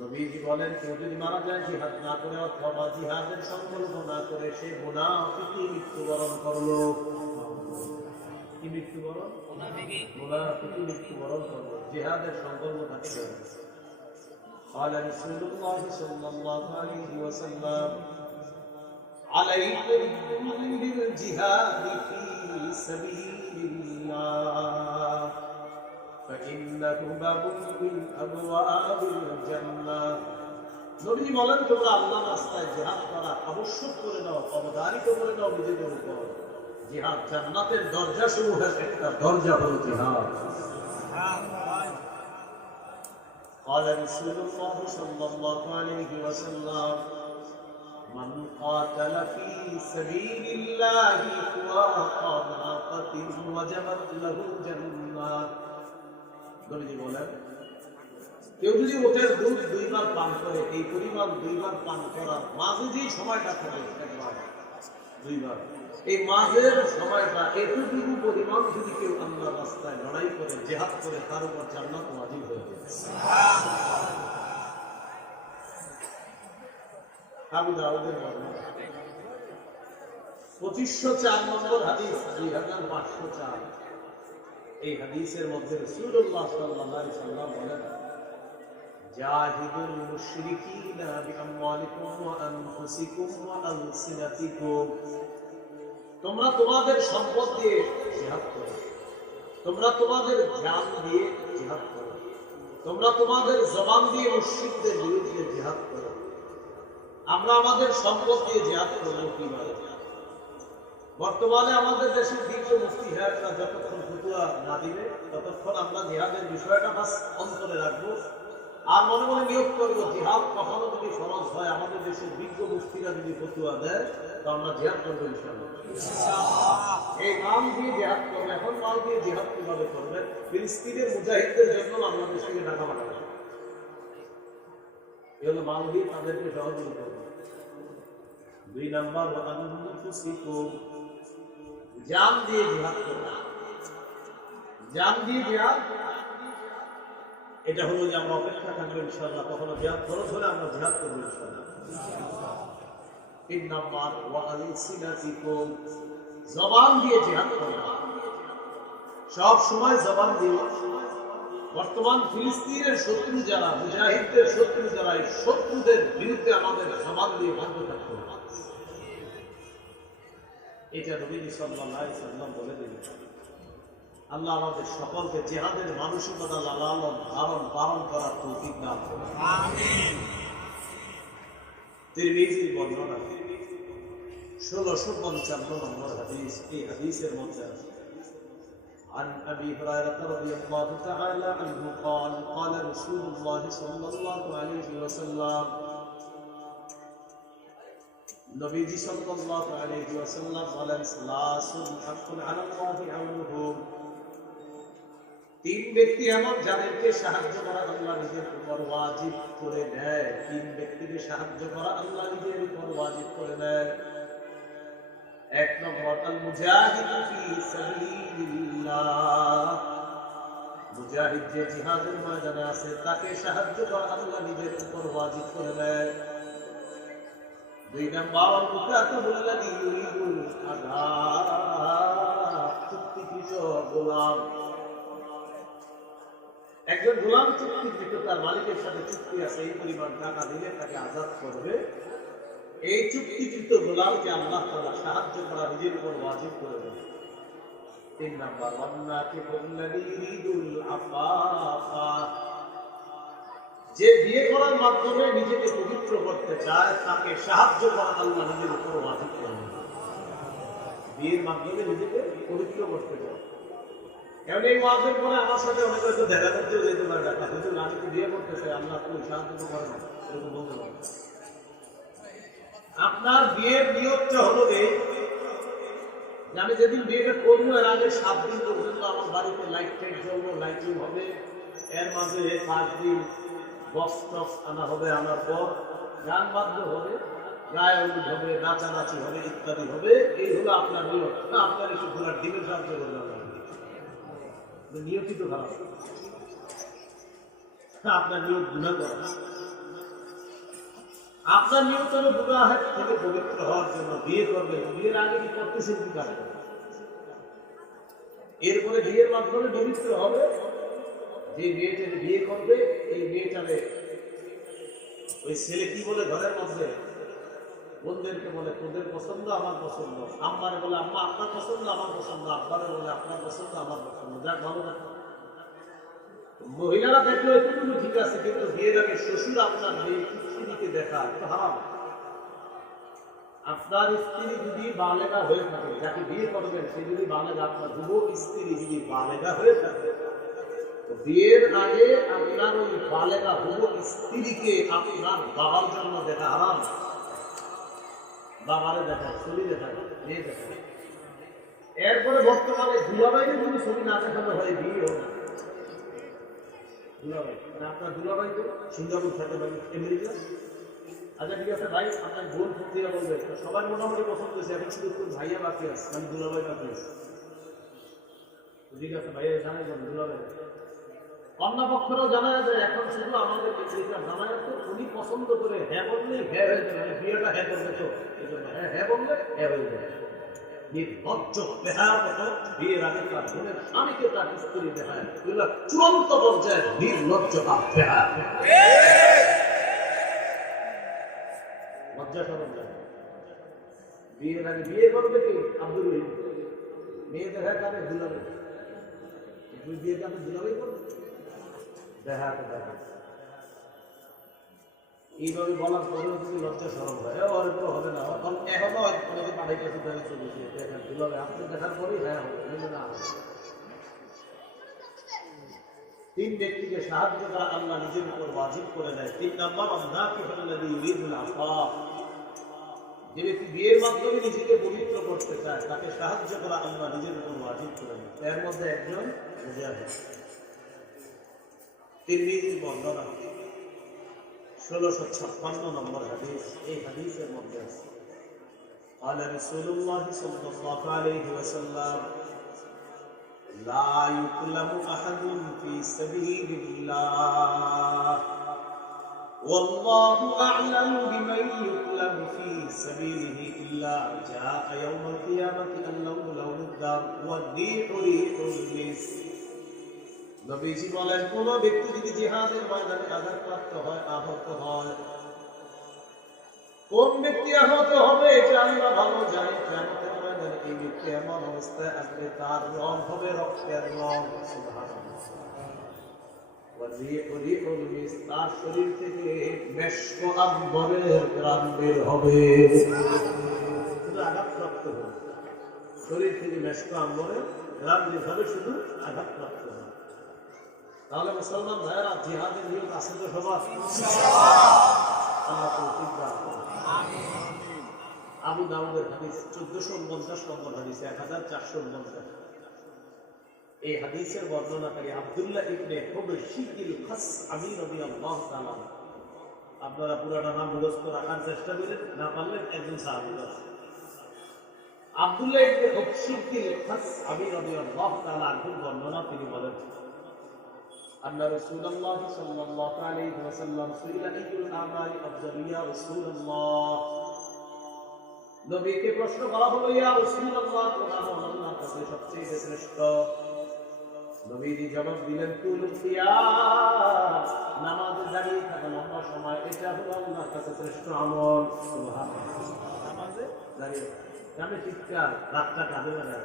নবীজি বলেন, কেউ যদি মারা যায় জিহাদ না করে অথবা জিহাদের সংকল্প না করে, সে মুনাফিকি মৃত্যুবরণ করলো। কি মৃত্যুবরণ? মুনাফিকি মৃত্যুবরণ করলো, জিহাদের সংকল্প থাকতে হবে। قال رسول الله صلى الله عليه وسلم عليكم بالجهاد في سبيل الله فإنه باب من أبواب الجنة। নবী বলেন, তোমরা আল্লাহর রাস্তায় জিহাদ করা আবশ্যক করে নাও, অবধারিত করে নাও নিজেদের উপর। জিহাদ জান্নাতের দরজা সমূহের একটা দরজা হলো জিহাদ। قال رسول الله صلى الله عليه وسلم من قاتل في سبيل الله فوق ناقة وجبت له الجنة। নবী বলেন, কেউ যদি ওটের দুধ 2 বার পান করে, এই পরিমাণ 2 বার পান করার মাঝে যে সময়টা থাকে, একবার 2 বার, এই মাঝের সময়টা এতটুকু পরিমাণ যদি কেউ আল্লাহর রাস্তায় লড়াই করে, জিহাদ করে, তার উপর জান্নাত ওয়াজিব হয়ে যায়। আবু দাউদের বর্ণনা 2504 নম্বর হাদিস, 2504। এই হাদিসের মধ্যে রাসূলুল্লাহ সাল্লাল্লাহু আলাইহি ওয়াসাল্লাম বলেন, জাহিদুল মুশরিকিনা বিআমওয়ালিকুম ওয়া আনফুসিকুম ওয়া আলসিনাতিকুম। তোমরা তোমাদের সম্পদ দিয়ে জিহাদ করো, তোমরা তোমাদের জান দিয়ে জিহাদ করো, তোমরা তোমাদের জবান দিয়ে মুশরিকদের বিরুদ্ধে জিহাদ করো। আমরা আমাদের সম্পদ দিয়ে জিহাদ করব কিভাবে? বর্তমানে আমাদের দেশের দীর্ঘ মুফতি সাহেবরা যতক্ষণ ফতোয়া না দিবে ততক্ষণ আমরা জিহাদের বিষয়টা বাস অন্তরে রাখবো, আর মনে মনে নিয়োগ করবো, জিহাদ কখনো যদি ফরজ হয়, আমাদের দেশের বিজ্ঞ মুফতিরা যদি ফতোয়া দেয়, তো আমরা জিহাদ করবো ইনশাআল্লাহ। এই নাম দিয়ে জিহাদ করবে। এখন নাম দিয়ে জিহাদ কিভাবে করবে? ফিলিস্তিনের মুজাহিদদের জন্য বাংলাদেশ থেকে টাকা পাঠাবে, এগুলো মাল দিয়ে তাদেরকে সহযোগিতা করবে। দুই নাম্বার আনফুসিকুম, জান দিয়ে জিহাদ করবে। জান দিয়ে জিহাদ, এটা হলো যে আমরা অপেক্ষা থাকবো ইনশাআল্লাহ, কখনো জিহাদ খরচ হলে আমরা জিহাদ করবো ইনশাআল্লাহ। তিন নাম্বার ওয়া আলসিনাতিকুম, জবান দিয়ে জিহাদ করবে। সব সময় জবান দিয়ে। বর্তমান ফিলিস্তিনের শত্রু যারা, মুজাহিদদের শত্রু যারা, এই শত্রুদের বিরুদ্ধে আমাদের জবান দিয়ে বন্ধ থাকতে হবে। এটা নবী সাল্লাল্লাহু আলাইহি ওয়াসাল্লাম বলে দিলেন। আল্লাহ আমাদের সকলকে জিহাদের মানসিকতা লালন পালন করার তৌফিক দান করুন। আমিন। তিরমিজির বর্ণনা 1655 নম্বর হাদিস। এই হাদিসের মধ্যে عن أبي هريرة رضي الله تعالى عنه قال قال رسول الله صلى الله عليه وسلم নবীজি সাল্লাল্লাহু আলাইহি ওয়াসাল্লাম বলেন সালাসুন হাক্কুন আলাল্লাহি আউনুহুম, তিন ব্যক্তি এমন যাদেরকে সাহায্য করা আল্লাহ নিজের উপর ওয়াজিব করে দেয়। তিন ব্যক্তিকে সাহায্য করা আল্লাহ নিজের উপর ওয়াজিব করে দেয়। এক নম্বর আল মুজাহিদু ফি সাবিলিল্লাহ, মুজাহিদ যে জিহাদের ময়দানে আছে তাকে সাহায্য করা আল্লাহ নিজের উপর ওয়াজিব করে দেয়। দুই নম্বর মুকাতাবুল্লাযী ইউরিদুল আদা, চুক্তিকৃত গোলাম। একজন গোলাম চুক্তিকৃত, তার মালিকের সাথে চুক্তি আছে, এই পরিমাণ টাকা দিলে তাকে আজাদ করবে। এই চুক্তিকৃত গোলামকে আল্লাহ তাআলা সাহায্য করা নিজের উপর ওয়াজিব করে দেন। তিন নম্বর ওয়ান্নাকিবুল্লাযী ইউরিদুল আফাফা, যে বিয়ে করার মাধ্যমে নিজেকে পবিত্র করতে চায় তাকে সাহায্য করা আল্লাহ নিজের উপর ওয়াজিব করে দেন। বিয়ের মাধ্যমে নিজেকে পবিত্র করতে চায়। কারণ এই ওয়াজিব করে আমার সাথে অনেক হয়তো দেখা করতেও যেতে পারে, দেখা হয়তো আমি তো বিয়ে করতে চাই, আল্লাহ তুমি সাহায্য করেন, এরকম বলতে পারেন। আপনার বিয়ের নিয়তটা হলো এই যে আমি যেদিন বিয়েটা করবো এর আগে 7 দিন পর্যন্ত আমার বাড়িতে লাইট টাইট জ্বলবো, লাইটিং হবে, এর মাঝে 5 দিন বক্স টক্স আনা হবে, আনার পর গান বাদ্য হবে, গায়ে হলুদ হবে, নাচানাচি হবে, ইত্যাদি হবে। এই হলো আপনার নিয়ত। না আপনার এসে ঘোরার দিনের সাহায্য করবে না, নিয়তই তো খারাপ। আপনার নিয়ত গুনাহ করা, আপনার নিয়ত হলো গুনাহ থেকে পবিত্র হওয়ার জন্য বিয়ে করবে। বিয়ের আগে কি করতেছেন কি কাজ করবে, এরপরে বিয়ের মাধ্যমে পবিত্র হবে। যে মেয়েটাকে বিয়ে করবে এই মেয়েটারে ওই ছেলে কি বলে ঘরের মধ্যে বোনদেরকে বলে তোদের পছন্দ আমার পছন্দ, আম্মারে বলে আম্মা আপনার পছন্দ আমার পছন্দ, আব্বারে বলে আপনার পছন্দ আমার পছন্দ। যাক ভালো কথা, মহিলারা দেখলে এতটুকু ঠিক আছে, কিন্তু বিয়ের আগে শ্বশুর আপনার মেয়ে স্ত্রীকে দেখা এটা হারাম। আপনার স্ত্রী যদি বালেগা হয়ে থাকে, যাকে বিয়ে করবেন সে যদি বালেগা, আপনার যুবক স্ত্রী যদি বালেগা হয়ে থাকে, বিয়ের আগে আপনার ওই বালেগা যুবক স্ত্রীকে আপনার বাবার জন্য দেখা হারাম। বাবারে দেখা, ছবি দেখা, মেয়ে দেখা। এরপরে বর্তমানে দুলাভাইকে যদি ছবি না দেখানো হয় বিয়ে হবে না। দুলাভাই মানে আপনার দুলাভাই তো সিঙ্গাপুর থাকে, আমেরিকা। আচ্ছা ঠিক আছে ভাই, আপনার বোন ফুটিয়া বলবে সবাই মোটামুটি পছন্দ হয়েছে, এখন শুধু ভাইয়া বাকি আছে, মানে দুলাভাই বাকি আছে। ঠিক আছে ভাইয়া জানাই দুলাভাই, অন্য পক্ষেরও জানা যায়। এখন শুধু আমাদের জানা যাচ্ছে উনি পছন্দ করে হ্যাঁ বললেই হ্যাঁ হয়ে যাবে, বিয়েটা হ্যাঁ করবে তো এই জন্য হ্যাঁ হ্যাঁ বললে হ্যাঁ হয়ে যাবে। নির্লজ্জ বেহায়ার মতো বিয়ের আগে তার বোনের স্বামীকে তার স্ত্রী দেখায়, এগুলো চূড়ান্ত পর্যায়ের নির্লজ্জতা, বেহায়া, লজ্জা সরম যায়। বিয়ের আগে বিয়ে করবে কি আব্দুল রহিম, মেয়ে দেখা যাবে দুলাভাই, তুই বিয়েটা আপনি দুলাভাই করবে দেখা দেখা। এইভাবে বলার পরেও যদি লজ্জা সরম হয় ওর তো হবে না, এখনো অনেকে পাড়াই কাছে দেখা চলেছে দুলাভাই আপনি দেখার পরেই হ্যাঁ হবে না। তিন ব্যক্তিকে সাহায্য করা আল্লাহ নিজের উপর ওয়াজিব করে দেয়। 3 নাম্বার যে ব্যক্তি বিয়ের মাধ্যমে নিজেকে পবিত্র করতে চায় তাকে সাহায্য করা আল্লাহ নিজের উপর ওয়াজিব করে দেয়। এর মধ্যে একজন মুজাহিদ। তিরমিজির বর্ণনা 1656 নম্বর হাদিস। এই হাদিসের মধ্যে আছে قال رسول الله صلى الله عليه وسلم لا يظلم أحد في سبيل الله والله أعلم بمن يظلم في سبيله إلا جاء يوم القيامة اللون لون الدم والريح ريح المسك নবীজি বলেন কোন ব্যক্তি যদি জিহাদের ময়দানে আঘাতপ্রাপ্ত হয় আহত হয় কোন ব্যক্তি আহত হবে এটা আমরা ভালো জানি কিয়ামতের ময়দানে এই ব্যক্তি এমন অবস্থায় আসবে তার রং হবে রক্তের রং সুবহানাল্লাহ তার শরীর থেকে মেশক আম্বরের ঘ্রাণ বের হবে শুধু আঘাতপ্রাপ্ত হবে শরীর থেকে মেশক আম্বরের ঘ্রাণ বের হবে শুধু আঘাতপ্রাপ্ত হবে তাহলে মুসলমান ভাইয়েরা জিহাদের নিয়ত আছে তো সবার আল্লাহ তৌফিক দান করুন আমিন আবু দাউদের হাদিস 1449 নম্বর হাদিস 1449 এই হাদিসের বর্ণনাকারী আব্দুল্লাহ ইবনে হুবশিল খাসআমি রাদিয়াল্লাহু তাআলা আপনারা পুরাটা নাম মুখস্থ রাখার চেষ্টা করেন না পারলে একজন সাহাবী আব্দুল্লাহ ইবনে হুবশিল খাসআমি রাদিয়াল্লাহু তাআলা আনহু বর্ণনা তিনি বলেন أن رسول الله صلى الله عليه وسلم سئل أي الأعمال أفضل يا رسول الله নবীকে প্রশ্ন করা হলো ইয়া রাসূলুল্লাহ কোন আমল আল্লাহর কাছে সবচেয়ে শ্রেষ্ঠ নবীজি জবাব দিলেন তুলুল কিয়াম নামাজে দাঁড়িয়ে থাকা লম্বা সময় এটা হলো আল্লাহর কাছে শ্রেষ্ঠ আমল সুবহানাল্লাহ নামাজে দাঁড়িয়ে আমি শীতকাল রাতটা কাজে লাগাই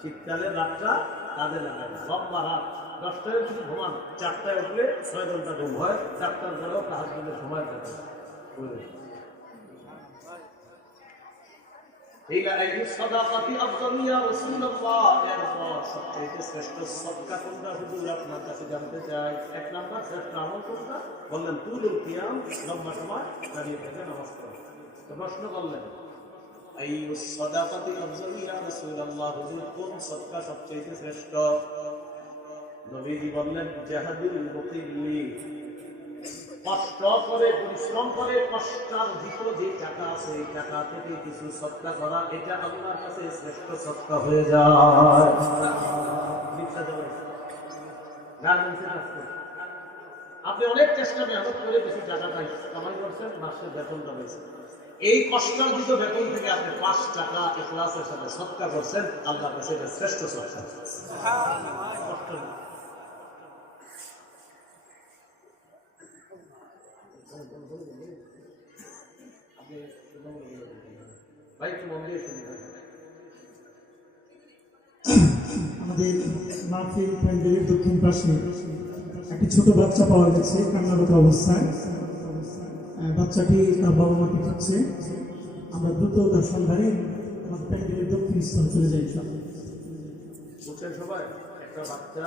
শীতকালে রাতটা কাজে লাগাই লম্বা রাত 10টায় যদি ঘুমান 4টায় উঠলে 6 ঘন্টা ঘুম হয় 4টার পরেও তাহাজ্জুদের সময় থাকে إلى أي الصدقة أفضل يا رسول الله এরপর সবচেয়ে শ্রেষ্ঠ সদকা কোনটা হুজুর আপনার কাছে জানতে চাই এক নাম্বার শ্রেষ্ঠ আমল কোনটা বললেন তুলুল কিয়াম লম্বা সময় দাঁড়িয়ে থেকে নামাজ পড়া তো প্রশ্ন করলেন أي الصدقة أفضل يا رسول الله হুজুর কোন সদকা সবচেয়ে শ্রেষ্ঠ নবীজি বললেন জাহাদুল মুকিল্লি কষ্ট করে পরিশ্রম করে কষ্টার্জিত যে টাকা আছে এই টাকা থেকে কিছু সদকা করা এটা আল্লাহর কাছে শ্রেষ্ঠ সদকা হয়ে যায় আপনি অনেক চেষ্টা মেহনত করে কিছু টাকা কামাই করছেন মাসের বেতনটা পেয়েছেন এই কষ্টার্জিত বেতন থেকে আপনি 5 টাকা ইখলাসের সাথে সদকা করছেন আল্লাহর কাছে এটা শ্রেষ্ঠ সদকা কষ্ট আমাদের মাহফিল প্যান্ডেলের দক্ষিণ পাশে একটি ছোট বাচ্চা পাওয়া গেছে কান্নারত অবস্থায় বাচ্চাটি তার বাবা মাকে খুঁজছে আমরা দ্রুত তার সন্ধানে আমাদের প্যান্ডেলের দক্ষিণ স্তরে চলে যাই বুঝছেন সবাই একটা বাচ্চা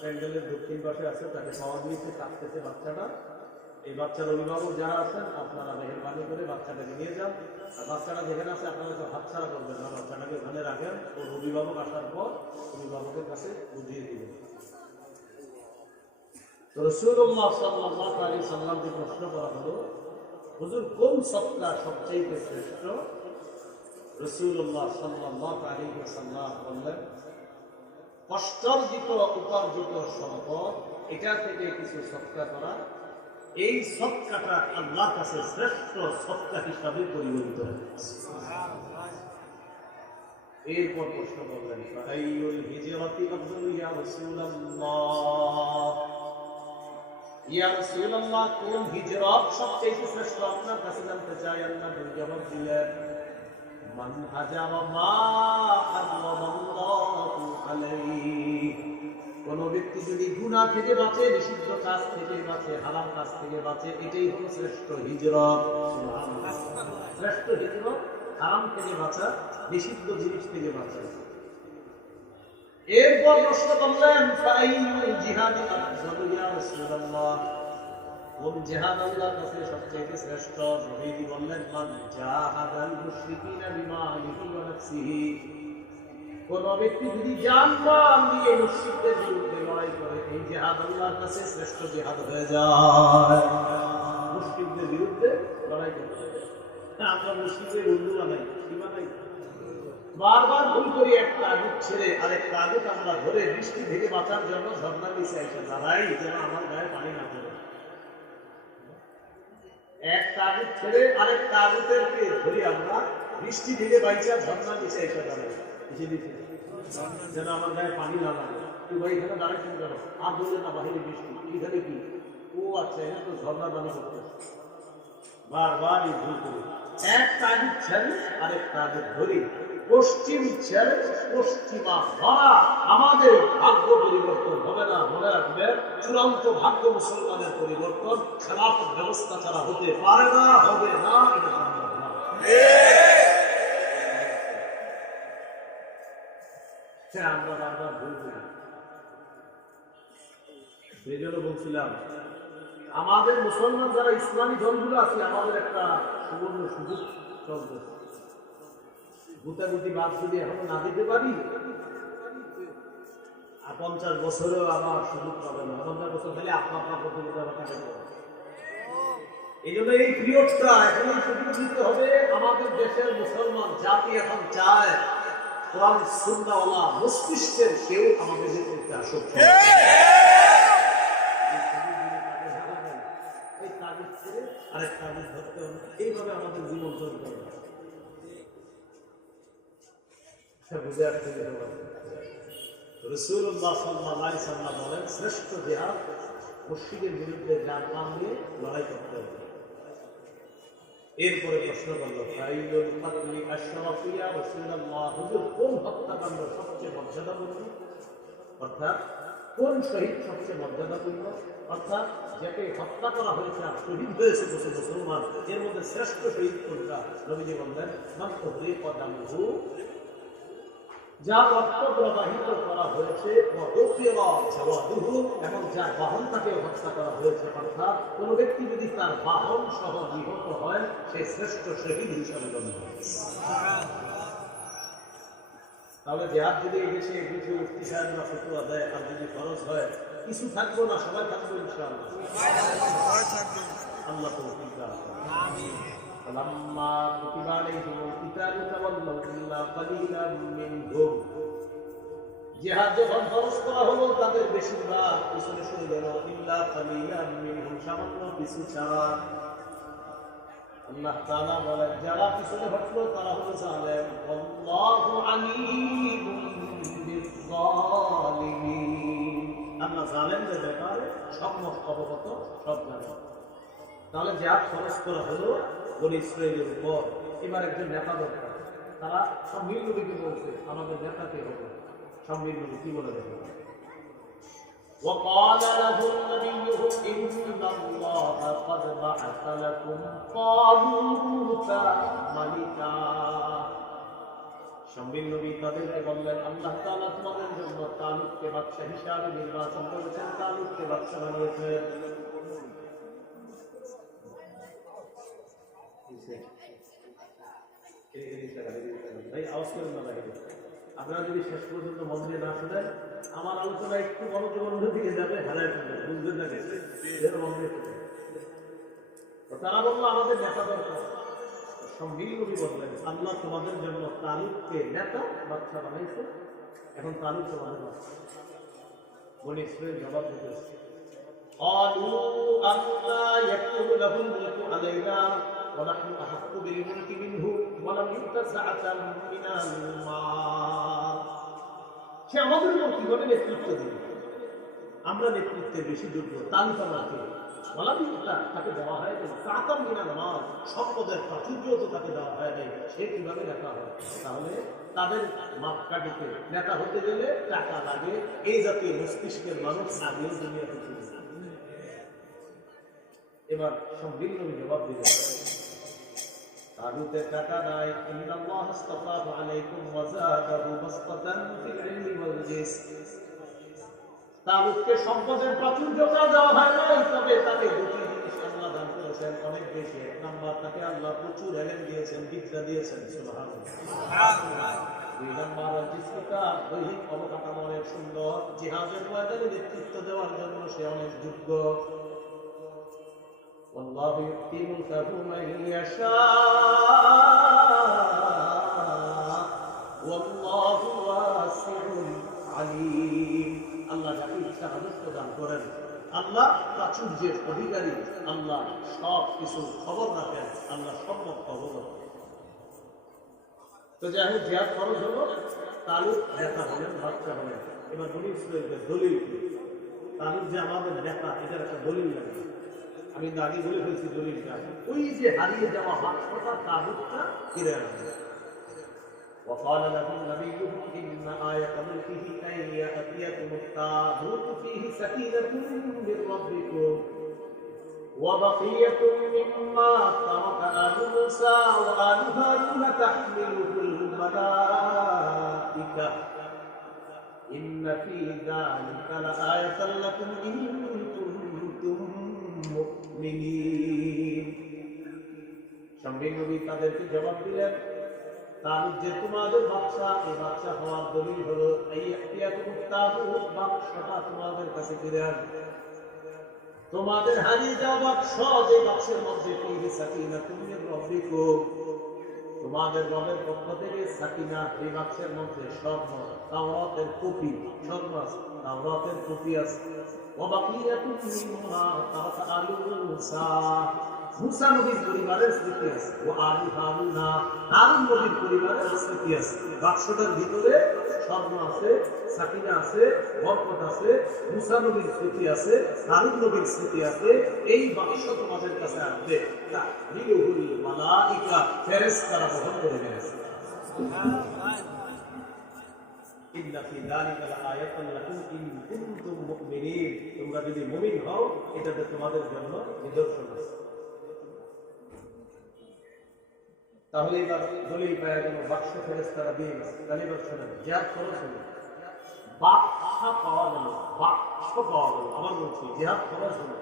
প্যান্ডেলের দক্ষিণ পাশে আছে তাকে পাওয়া গিয়েছে কাঁদতেছে বাচ্চাটা এই বাচ্চার অভিভাবক যারা আছেন আপনারা মেহরবানি করে বাচ্চাটাকে নিয়ে যান আর বাচ্চাটা যেখানে আছে আপনারা তো হাত ছাড়া করবেন না বাচ্চাটাকে ওখানে রাখেন ওর অভিভাবক আসার পর অভিভাবকের কাছে বুঝিয়ে দিবেন তো রাসূলুল্লাহ সাল্লাল্লাহু আলাইহি সাল্লামকে প্রশ্ন করা হলো হুজুর কোন সদকা সবচেয়ে শ্রেষ্ঠ রাসূলুল্লাহ সাল্লাল্লাহু আলাইহি ওয়াসাল্লাম বললেন কষ্টার্জিত উপার্জিত সম্পদ এটা থেকে কিছু সদকা করা এই সদকাটা আল্লাহর কাছে শ্রেষ্ঠ সদকা হিসাবে পরিগণিত হয়েছে এরপর প্রশ্ন করলেন ফাআইয়ুল হিজরাতি আফদালু ইয়া রাসূলুল্লাহ ইয়া রাসূলুল্লাহ কোন হিজরত সবচেয়ে শ্রেষ্ঠ আপনার কাছে জানতে চাই আল্লাহ জবাব দিলেন মান হাজারা মা হারামাল্লাহু আলাইহি কোন ব্যক্তি যদি গুনাহ থেকে বাঁচে নিষিদ্ধ কাজ থেকে বাঁচে হারাম কাজ থেকে বাঁচে এটাই হলো শ্রেষ্ঠ হিজরত সুবহানাল্লাহ শ্রেষ্ঠ হিজরত হারাম থেকে বাঁচা নিষিদ্ধ জিনিস থেকে বাঁচা এরপর প্রশ্ন করলেন ফাইনুল জিহাদি আফযালু ইয়া রাসূলুল্লাহ কোন জিহাদ আল্লাহর কাছে সবচেয়ে শ্রেষ্ঠ নবীজি বললেন মান জাহাদাল মুশরিকিনা বিমালিহি ওয়া নাফসিহি কোন ব্যক্তি যদি জান মাল দিয়ে মুশরিকদের বিরুদ্ধে লড়াই করে এই জিহাদ আল্লাহর কাছে শ্রেষ্ঠ জিহাদ হয়ে যায় মুশরিকদের বিরুদ্ধে লড়াই করতে আমরা মুসলিমের বন্ধু বানাই, কি বানাই? বারবার ভুল করি, একটা আগুন ছেড়ে আরেকটা আগুন আমরা ধরে বৃষ্টি থেকে বাঁচার জন্য ঝর্ণার নিচে এসে দাঁড়াই, যেন আমার গায়ে পানি না পড়ে। একটা আগুন ছেড়ে আরেকটা আগুনকে ধরে আমরা বৃষ্টি থেকে বাইচা ঝর্ণার নিচে এসে দাঁড়াই, এসে দিতে যেন আমার গায়ে পানি না লাগে। তুই ভাই এখানে দাঁড়াচ্ছেন কেন? আর বললে না বাহিরে বৃষ্টি, এখানে কি? ও আচ্ছা, এখানে তো ঝর্ণা দানা করতে। বারবার এই ভুল করি, এক তারিখ ছেড়ে আরেক তারিখ ধরি, পশ্চিম ছেড়ে পশ্চিমা ধরা। আমাদের ভাগ্য পরিবর্তন হবে না, মনে রাখবেন। চূড়ান্ত ভাগ্য মুসলমানের পরিবর্তন খেলাফত ব্যবস্থা ছাড়া হতে পারে না, হবে না, এটা সম্ভব না। হ্যাঁ, আমরা বারবার ভুল করি। সেই জন্য বলছিলাম, আমাদের মুসলমান যারা ইসলামী দলগুলো আছে, আমাদের একটা সুবর্ণ সুযোগ চলছে। গুতাগুতি বাদ যদি এখনো না দিতে পারি, আর 50 বছরেও আমার সুযোগ পাবে না। 50 বছর হলে আপনার প্রতিযোগিতা কাটাতে হবে। এই জন্য এই পিরিয়ডটা এখন সুযোগ দিতে হবে। আমাদের দেশের মুসলমান জাতি এখন চায় কোরআন সুন্নাহওয়ালা মস্তিষ্কের কেউ আমাদের নেতৃত্বে আসুক। আরেক কাগজ ধরতে হবে, এইভাবে আমাদের জীবন চলতে হবে। বুঝে আসতে রাসূলুল্লাহ সাল্লাল্লাহু আলাইহি ওয়াসাল্লাম বলেন, শ্রেষ্ঠ জিহাদ মুশরিকের বিরুদ্ধে জান প্রাণ দিয়ে লড়াই করতে হবে। এরপরে প্রশ্ন করলো, ফাইলুল কাতলি আশরাফু ইয়া রাসূলুল্লাহ, হুজুর কোন হত্যাকাণ্ড সবচেয়ে মর্যাদাপূর্ণ? অর্থাৎ কোন শহীদ সবচেয়ে মর্যাদাপূর্ণ? অর্থাৎ যাকে হত্যা করা হয়েছে আর শহীদ হয়েছে মুসলমান, এর মধ্যে শ্রেষ্ঠ শহীদ কোনটা? নবীজি বললেন, মান উহরিকা দামুহু, যার রক্ত প্রবাহিত করা হয়েছে, এবং যার বাহন তাকে হত্যা করা হয়েছে। অর্থাৎ কোন ব্যক্তি যদি তার বাহন সহ নিহত হয়, সে শ্রেষ্ঠ শহীদ হিসাবে গণ্য হয়। তাহলে জিহাদ যদি এই দেশে কিছু মুফতি সাহেবরা ফতোয়া দেয়, আর যদি খরচ হয়, কিছু থাকবো না, সবাই থাকবো ইনশাআল্লাহ। আল্লাহ তৌফিক দান করুন। আমিন। فلما كتب عليهم القتال تولوا إلا قليلا منهم, জিহাদ যখন ফরজ করা হলো, তাদের বেশিরভাগ পিছনে সরে গেল। ইল্লা কালিলাম মিনহুম, সামান্য কিছু ছাড়া। আল্লাহ তাআলা বলেন, যারা পিছনে হটলো তারা হলো জালেম। আল্লাহু আলীমুম বিয-যালিমিন, আল্লাহ জালেমদের ব্যাপারে সম্যক অবগত, সব জানেন। তাহলে জিহাদ ফরজ করা হলো বনি ইসরাঈলের উপর। এবার একজন নেতা দরকার। তারা সব মিল নবীকে বলছে, আমাদের নেতাকে হবে। সব মিল নবী কি বলে দেবে? وقال لهم نبيهم إن الله قد بعث لكم طالوت ملكا, সম্মিল নবী তাদেরকে বললেন, আল্লাহ তাআলা তোমাদের জন্য তালুতকে বাদশা হিসাবে নির্বাচন করেছেন, তালুতকে বাদশা বানিয়েছেন। আপনারা যদি শেষ পর্যন্ত মন দিয়ে না শুনেন, আমার আলোচনা একটু মনোযোগ দিকে যাবে, হারায় ফেলবে, বুঝবেন না গেছে। তারা বললো আমাদের নেতা দরকার। সম্মিল নবী বললেন, আল্লাহ তোমাদের জন্য তালুতকে নেতা বাদশা বানাইছে, এখন তালুত তোমাদের বাদশা। বনি ইসরাঈল জবাব দিতেছে, قالوا أَنَّى يَكُونُ لَهُ الْمُلْكُ عَلَيْنَا وَنَحْنُ أَحَقُّ بِالْمُلْكِ مِنْهُ وَلَمْ يُؤْتَ سَعَةً مِنَ الْمَالِ, সে আমাদের উপর কিভাবে নেতৃত্ব দিবে? আমরা নেতৃত্বের বেশি যোগ্য। তালুত আমাকে তাকে দেওয়া হয় সাআতাম মিনাল মাল, সম্পদের প্রাচুর্য তো তাকে দেওয়া হয় নাই, সে কিভাবে নেতা হয়? তাহলে তাদের মাপকাঠিতে নেতা হতে গেলে টাকা লাগে। এই জাতীয় মস্তিষ্কের মানুষ আগেও দুনিয়াতে ছিল। এবার সম্মিল নবী জবাব দিলেন, তালুতের টাকা নাই। ইন্নাল্লাহ আস্তাফাহু আলাইকুম ওয়া যাদাহু বাসতাতান ফিল ইলমি ওয়াল জিসম, তালুতকে সম্পদের প্রাচুর্যতা দেওয়া হয় নাই, তবে তাকে দুটি জিনিস আল্লাহ দান করেছেন অনেক বেশি। এক নাম্বার, তাকে আল্লাহ প্রচুর এলেম দিয়েছেন, বিদ্যা দিয়েছেন, সুবহানাল্লাহ। দুই নাম্বার, জিসমিকা দৈহিক অবকাঠামো অনেক সুন্দর, জিহাদের ময়দানে নেতৃত্ব দেওয়ার জন্য সে অনেক যোগ্য। والله يؤتي ملكه من يشاء والله واسع عليم আল্লাহ যাকে ইচ্ছা রাজত্ব দান করেন আল্লাহ প্রাচুর্যের অধিকারী আল্লাহ সব কিছু খবর রাখেন আল্লাহ সম্যক খবর রাখেন তো যাই হোক জিহাদ খরচ হলো তালুক নেতা হলেন বাচ্চা হলেন এবার বনি ইসরাইলের দলিল তালুক যে আমাদের নেতা এটার একটা দলিল লাগে আমি আগে বলে ফেলছি দলিলটা ওই যে হারিয়ে যাওয়া বাক্সটা তালুকটা ফিরে আনবে وقال لهم نبيهم إن آية ملكه أن يأتيكم التابوت فيه سكينة من ربكم وبقية مما ترك آل موسى وآل هارون تحمله الملائكة إن في ذلك لآية لكم إن كنتم مؤمنين شمبين نبي তাদেরকে জবাব দিলেন তালুক যে তোমাদের বাদশা এই বাদশা হওয়ার দলিল হলো এই তাবুত বাক্সটা তোমাদের কাছে ফিরে আসবে তোমাদের হারিয়ে যাওয়া বাক্স যে বাক্সের মধ্যে ফিহি সাকিনাতুম মির রাব্বিকুম তোমাদের রবের পক্ষ থেকে সাকিনা এই বাক্সের মধ্যে স্বর্ণ তাওরাতের কপি স্বর্ণ তাওরাতের কপি আছে ওয়া বাকিয়াতুম মিম্মা তারাকা আলু মুসা মুসা নবীর পরিবারের স্মৃতি আছে ও আলী হারুনা হারুন নবীর পরিবারের স্মৃতি আছে বাক্সটার ভিতরে স্বর্ণ আছে সাকিনা আছে বরকত আছে মুসা নবীর স্মৃতি আছে হারুন নবীর স্মৃতি আছে এই বাক্স তোমাদের কাছে আসবে তাহমিলুহুল মালাইকা ফেরেশতারা বহন করে নিয়ে আসবে ইন্না ফি যালিকা লাআয়াতান লাকুম ইন কুনতুম মুমিনিন তোমরা যদি মুমিন হও এটাতে তোমাদের জন্য নিদর্শন আছে তাহলে এবার দলিল পাওয়া গেল বাক্স ফেরেশতারা দিয়ে গেছে তাহলে এবার শোনেন জিহাদ খরচ হলো বাক্স পাওয়া গেল আমার বলছি জিহাদ খরচ হলো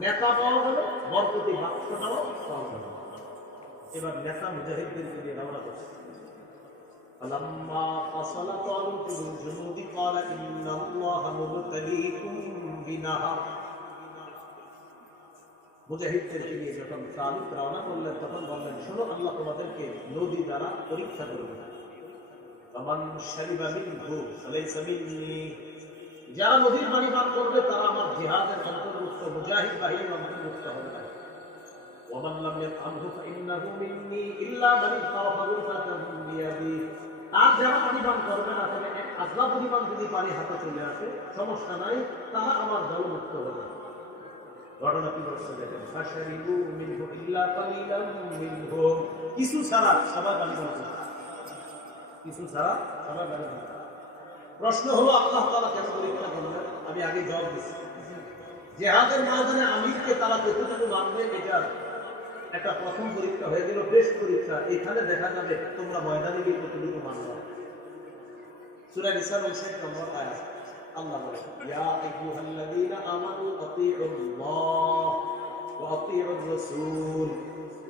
নেতা পাওয়া গেল বরকতি বাক্সটাও পাওয়া গেল এবার নেতা মুজাহিদদেরকে নিয়ে রওনা করছে فلما فصل طالوت بالجنود قال إن الله مبتليكم بنهر মুজাহিদদেরকে নিয়ে যখন তালুক রওনা করলেন তখন বললেন শোনো আল্লাহ তোমাদেরকে নদী দ্বারা পরীক্ষা করবে ফামান শারিবা মিনহু ফালাইসা মিন্নি যারা নদীর পানি পান করবে তারা আমার জিহাদের অন্তর্ভুক্ত মুজাহিদ বাহিনীর অন্তর্ভুক্ত হবে না ওয়ামান লাম ইয়াতআমহু ফাইন্নাহু মিন্নি ইল্লা মান ইফতারাফা গুরফাতান বিয়াদি আর যারা পানি পান করবে না তবে এক আজলা পরিমাণ যদি পানি হাতে চলে আসে সমস্যা নাই তারা আমার দলমুক্ত হবে ঘটনা কি বলছে দেখেন ফাশারিবু মিনহু ইল্লা কালিলাম মিনহুম কিছু ছাড়া সবাই পানি পান করে কিছু ছাড়া সবাই পানি পান করে প্রশ্ন হলো আল্লাহ তাআলা কেন পরীক্ষা করলেন আমি আগে জবাব দিচ্ছি জিহাদের ময়দানে আমিরকে তারা কতটুকু মানবে এটা একটা প্রথম পরীক্ষা হয়ে গেল টেস্ট পরীক্ষা এখানে দেখা যাবে তোমরা ময়দানে গিয়ে কতটুকু মানবে সূরা নিসা ৬৯ নম্বর আয়াত আল্লাহ বলেন ইয়া আইয়ুহাল্লাযীনা আমানু আতিউল্লাহ ওয়া আতিউর রাসূল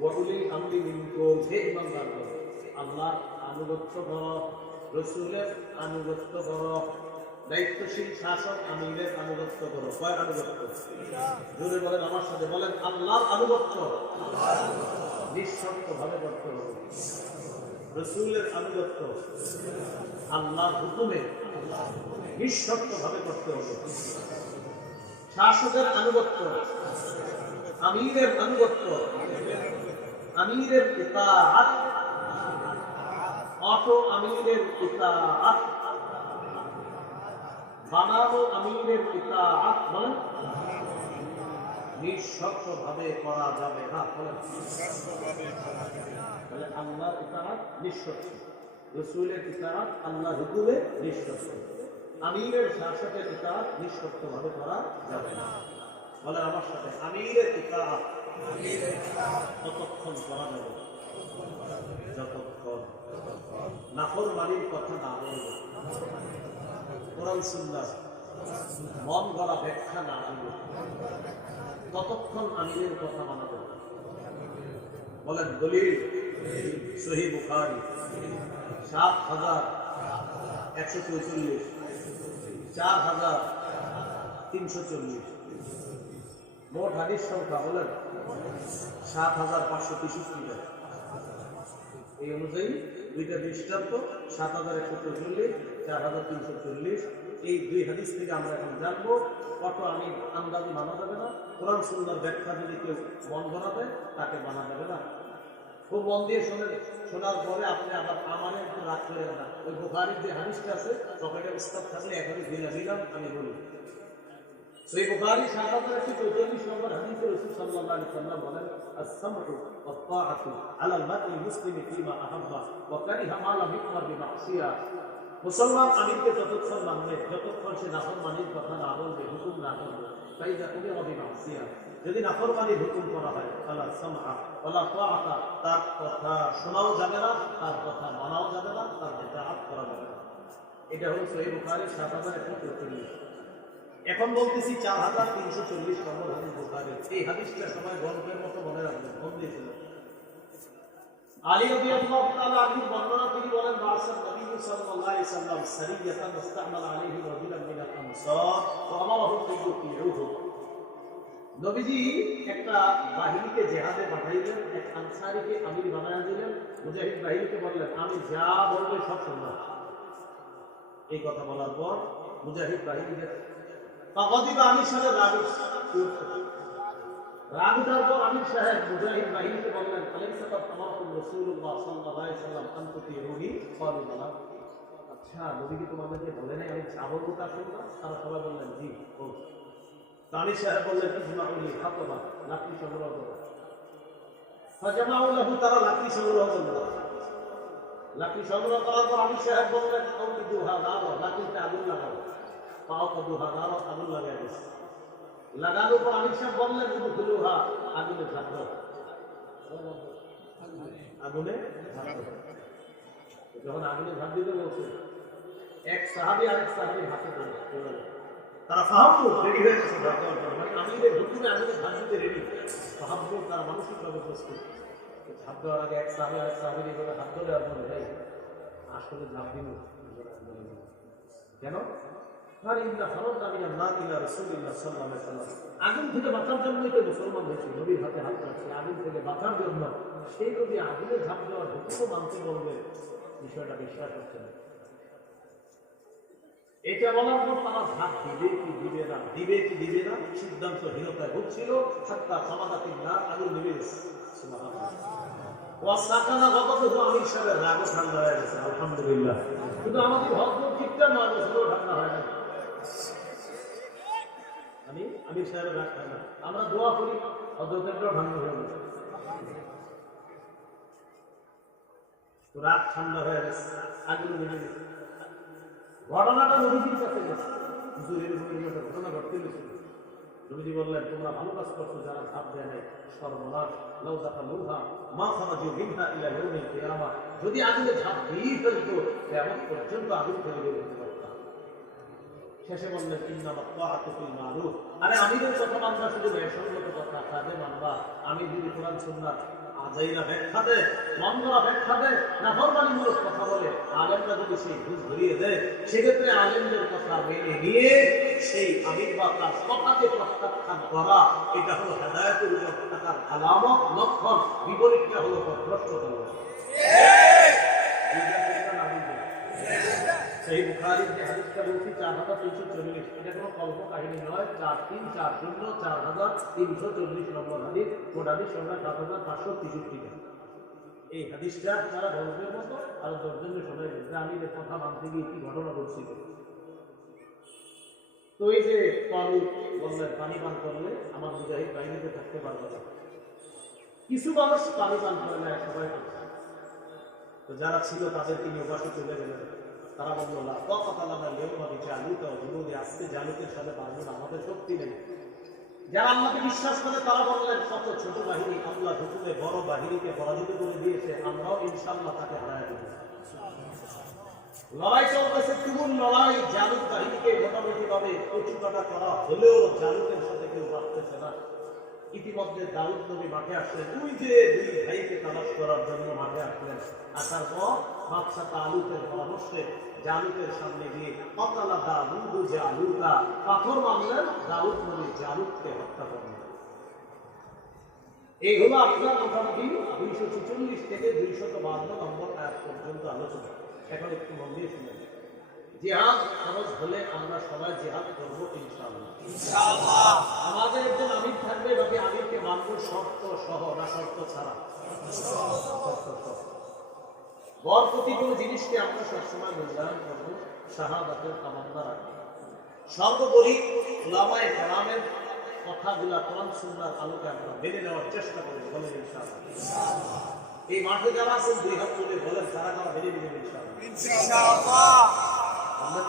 ওয়া উলিল আমরি মিনকুম হে ঈমানদারগণ আল্লাহর আনুগত্য করো রাসূলের আনুগত্য করো দায়িত্বশীল শাসক আমিরের আনুগত্য করো কয় আনুগত্য জোরে বলেন আমার সাথে বলেন আল্লাহর আনুগত্য নিঃশর্তভাবে করতে হবে রাসূলের আনুগত্য আল্লাহর হুকুমে নিঃশর্তভাবে করতে হবে শাসকের আনুগত্য আমিরের আনুগত্য আমিরের ইতাআত অটো আমিরের ইতাআত বানানো আমিরের ইতাআত বলেন নিঃশর্তভাবে করা যাবে না বলেন তাহলে আল্লাহর ইতাআত নিঃশর্ত রাসূলের ইতাআত আল্লাহর হুকুমে নিঃশর্ত আমিরের শাসকের ইতাআত নিঃশর্তভাবে করা যাবে না বলেন আমার সাথে আমিরের ইতাআত কতক্ষণ করা যাবে যতক্ষণ নাফরমানির কথা না বলবে কোরআন সুন্নাহ মন গড়া ব্যাখ্যা না দিবে ততক্ষণ আমিরের কথা মানা যাবে বলেন দলিল সহিহ বুখারী ৭,১৪৪ ৪,৩৪০ মোট হাদিস সংখ্যা বলেন ৭,৫৬৩টা। এই অনুযায়ী দুইটা দৃষ্টান্ত ৭,১৪৪, ৪,৩৪০। এই দুই হাদিস থেকে আমরা এখন জানবো কত আমি আন্দাজি মানা যাবে না, কোরআন সুন্নাহর ব্যাখ্যা যদি কেউ মন বানাবে তাকে মানা যাবে না। খুব মন দিয়ে শোনেন, শোনার পরে আপনি আবার আমারে একটু রাগ করেন না। ওই বুখারীর যে হাদিসটা আছে পকেটে উস্তাদ থাকলে এখনই দিলাম আমি বলি। সেই বুখারী ৭,১৪৪ নম্বর হাদিসে রাসূল সাল্লাল্লাহু আলাইহি ওয়াসাল্লাম বলেন, আস-সামউ ওয়াত-তাআতু আলাল মার'il মুসলিমি ফীমা আহাব্বা ওয়া কারিহা মা লাম ইউমার বিমা'সিয়া। মুসলমান আমিরকে ততক্ষণ মানবে যতক্ষণ সে নাফরমানির কথা না বলবে, হুকুম না করবে। ফাইদা উমিরা বিমা'সিয়া, যদি নাফরমানির হুকুম করা হয় ফালা সামআ ওয়ালা তাআতা, তার কথা শোনাও যাবে না, তার কথা মানাও যাবে না, তার ইতাআত করা যাবে না। এটা হলো সহিহ বুখারীর ৭,১৪৪। এখন বলতেছি ৪,৩৪০ নম্বর হাদিস বুখারী। এই হাদিসটা সবাই গল্পের মতো মনে রাখবেন, মন দিয়ে শুনুন। আলী রাদিয়াল্লাহু তাআলা আনহু বর্ণনা, তিনি বলেন, বাসান নবী সাল্লাল্লাহু আলাইহি ওয়াসাল্লাম সারিয়াতান ইসতামাল আলাইহি রাজুলান মিনাল আনসার ওয়া আমারাহু ফায়ুতিউহু। নবীজি একটা বাহিনীকে জিহাদে পাঠাইলেন, এক আনসারীকে আমির বানায়া দিলেন। মুজাহিদ বাহিনীকে বললেন, আমি যা বলবো সব শুনবা। এই কথা বলার পর মুজাহিদ বাহিনীকে ফাগাদিবা আমির সাহেব রাগ উঠার পর আমির সাহেব মুজাহিদ বাহিনীকে বললেন, আলাইসা কাদ আমারকুম রাসূলুল্লাহ সাল্লাল্লাহু আলাইহি ওয়াসাল্লাম আন তুতিউনি? ক্বালু বালা। আচ্ছা, নবী কি তোমাদেরকে বলে নাই আমি যা বলবো তা শুনবা? তারা সবাই বললেন, জি বল। আমির সাহেব বললেন, ইজমাউলি হাতবা, লাকড়ি সংগ্রহ করো। ফাজামাউ লাহু, তারা লাকড়ি সংগ্রহ করলো। লাকড়ি সংগ্রহ করার পর আমির সাহেব বললেন, আউকিদুহা নার, লাকড়িতে আগুন লাগাও। ফাআকাদুহা নার, আগুন লাগাই দিয়েছে। লাগানোর পর আমির সাহেব বললেন, উদখুলুহা, আগুনে ঝাঁপ দাও। আগুনে ঝাঁপ দাও। যখন আগুনে ঝাঁপ দিতে বলছে, এক সাহাবী আরেক সাহাবীর হাতে ধরে তারা ফাহামু রেডি হয়ে গেছে ঝাঁপ দেওয়ার জন্য। মানে আমিরের হুকুমে আগুনে ঝাঁপ দিতে রেডি। ফাহামু, তারা মানসিকভাবে প্রস্তুত। ঝাঁপ দেওয়ার আগে এক সাহাবী আরেক সাহাবীর এইভাবে হাত ধরে আর বলে, এই আসলে ঝাঁপ দিব কেন? আগুন থেকে বাঁচার জন্যই তো মুসলমান হয়েছে, নবীর হাতে হাত রাখছে আগুন থেকে বাঁচার জন্য। সেই নবী আগুনে ঝাঁপ দেওয়ার হুকুমও মানতে বলবে, বিষয়টা বিশ্বাস হচ্ছে না। এটা বলার পর তারা ঝাঁপ দিবে কি দিবে না, দিবে কি দিবে না সিদ্ধান্তহীনতায় ভুগছিল। সাতটা সমাধান না, আগুন নিবে গেছে। আমির সাহেবের রাগও ঠান্ডা হয়ে গেছে, আলহামদুলিল্লাহ। কিন্তু আমাদের ভদ্র ঠিকটা নয়, ঠান্ডা হয় না। আমির সাহেবের রাগ ঠান্ডা, আমরা দোয়া করি হযরতেরও ঠান্ডা হয়ে গেছে। রাগ ঠান্ডা হয়ে গেছে, আগুন নিভে গেছে। ঘটনাটা নবীজির কাছে গেছে, হুজুরের একটা ঘটনা ঘটতে গেছিল। নবীজি বললেন, তোমরা ভালো কাজ করছো, যারা ঝাঁপ দেয় নাই সর্বনাশ। লাউ দাখালুহা মা খারাজু মিনহা ইলা ইয়াউমিল কিয়ামাহ, যদি আগুনে ঝাঁপ দিয়ে ফেলতো কিয়ামত পর্যন্ত আগুন থেকে বের হতে পারত না। শেষে বললেন, ইন্নামা তাআতু ফিল মারুফ, আরে আমিরের কথা মানবা শুধু বেসঙ্গত কথা, কাজে মানবা। আমি যদি কোরআন সুন্নাহ আজাইরা ব্যাখ্যা দেয়, মন্দরা ব্যাখ্যা দেয়, নাফরমানিমূলক কথা বলে, আলেমরা যদি সেই ভুল ধরিয়ে দেয়, সেক্ষেত্রে আলেমদের কথা মেনে নিয়ে সেই আমির বা তার কথাকে প্রত্যাখ্যান করা, এটা হলো হেদায়েতের উপর থাকার আলামত, লক্ষণ। বিপরীতটা হলো পথভ্রষ্টতা। সেই বুখারীর যে হাদিসটা বলছি ৪,৩৪০, এটা কোনো কল্প কাহিনী নয়। ৪,৩৪০, ৪,৩৪০ নম্বর হাদিস। মোট হাদিস সংখ্যা ৭,৫৬৩। এই হাদিসটা তারা গল্পের মতো আর ১০ জনের শোনাই যে আমি এর কথা মানতে গিয়ে কি ঘটনা ঘটছিল। তো এই যে বললেন, পানি পান করলে আমার মুজাহিদ বাহিনীতে থাকতে পারবে না। কিছু মানুষ পানি পান করে না, সবাই করছে। তো যারা ছিল তাদেরকে নিয়ে পাশে চলে গেলেন। তারা বলল, আজকে জালুকের সাথে পারবো না, আমাদের শক্তি নেই। যারা আল্লাহকে বিশ্বাস করে তারা বললেন, কত ছোট বাহিনী আল্লাহ হুকুমে বড় বাহিনীকে পরাজিত করে দিয়েছে, আমরাও ইনশাআল্লাহ তাকে হারায় দেব। লড়াই চলতেছে, তুমুল লড়াই। জালুক বাহিনীকে মোটামুটি ভাবে কচুকাটা করা হলেও জালুকের সাথে কেউ পারতেছে না। ইতিমধ্যে দাউদ নবী মাঠে আসলেন, ওই যে দুই ভাইকে তালাশ করার জন্য মাঠে আসলেন। আসার পর বাদশা তালুতের পরামর্শে জালুকের সামনে গিয়ে কতালা দাউদ জালুকা, পাথর মারলেন, দাউদ নবী জালুককে হত্যা করলেন। এই হলো আপনার মোটামুটি 246 থেকে 252 নম্বর আয়াত পর্যন্ত আলোচনা। এখন একটু মন দিয়ে শুনেন। জিহাদ খরচ হলে আমরা সবাই জিহাদ করবো ইনশাআল্লাহ। আমাদের একজন আমির থাকবে, বাকি আমিরকে মানব শর্ত সহ না শর্ত ছাড়া? শর্ত সহ। বরকতি কোন জিনিসকে আমরা সবসময় মূল্যায়ন করবো, শাহাদাতের তামান্না রাখবো। সর্বোপরি উলামায়ে কেরামের কথাগুলা কোরআন সুন্নাহর আলোকে আমরা মেনে নেওয়ার চেষ্টা করবো, বলেন ইনশাআল্লাহ। এই মাঠে যারা আছেন দুই হাত তুলে বলেন, তারা কারা মেনে নেবেন ইনশাআল্লাহ। আমরা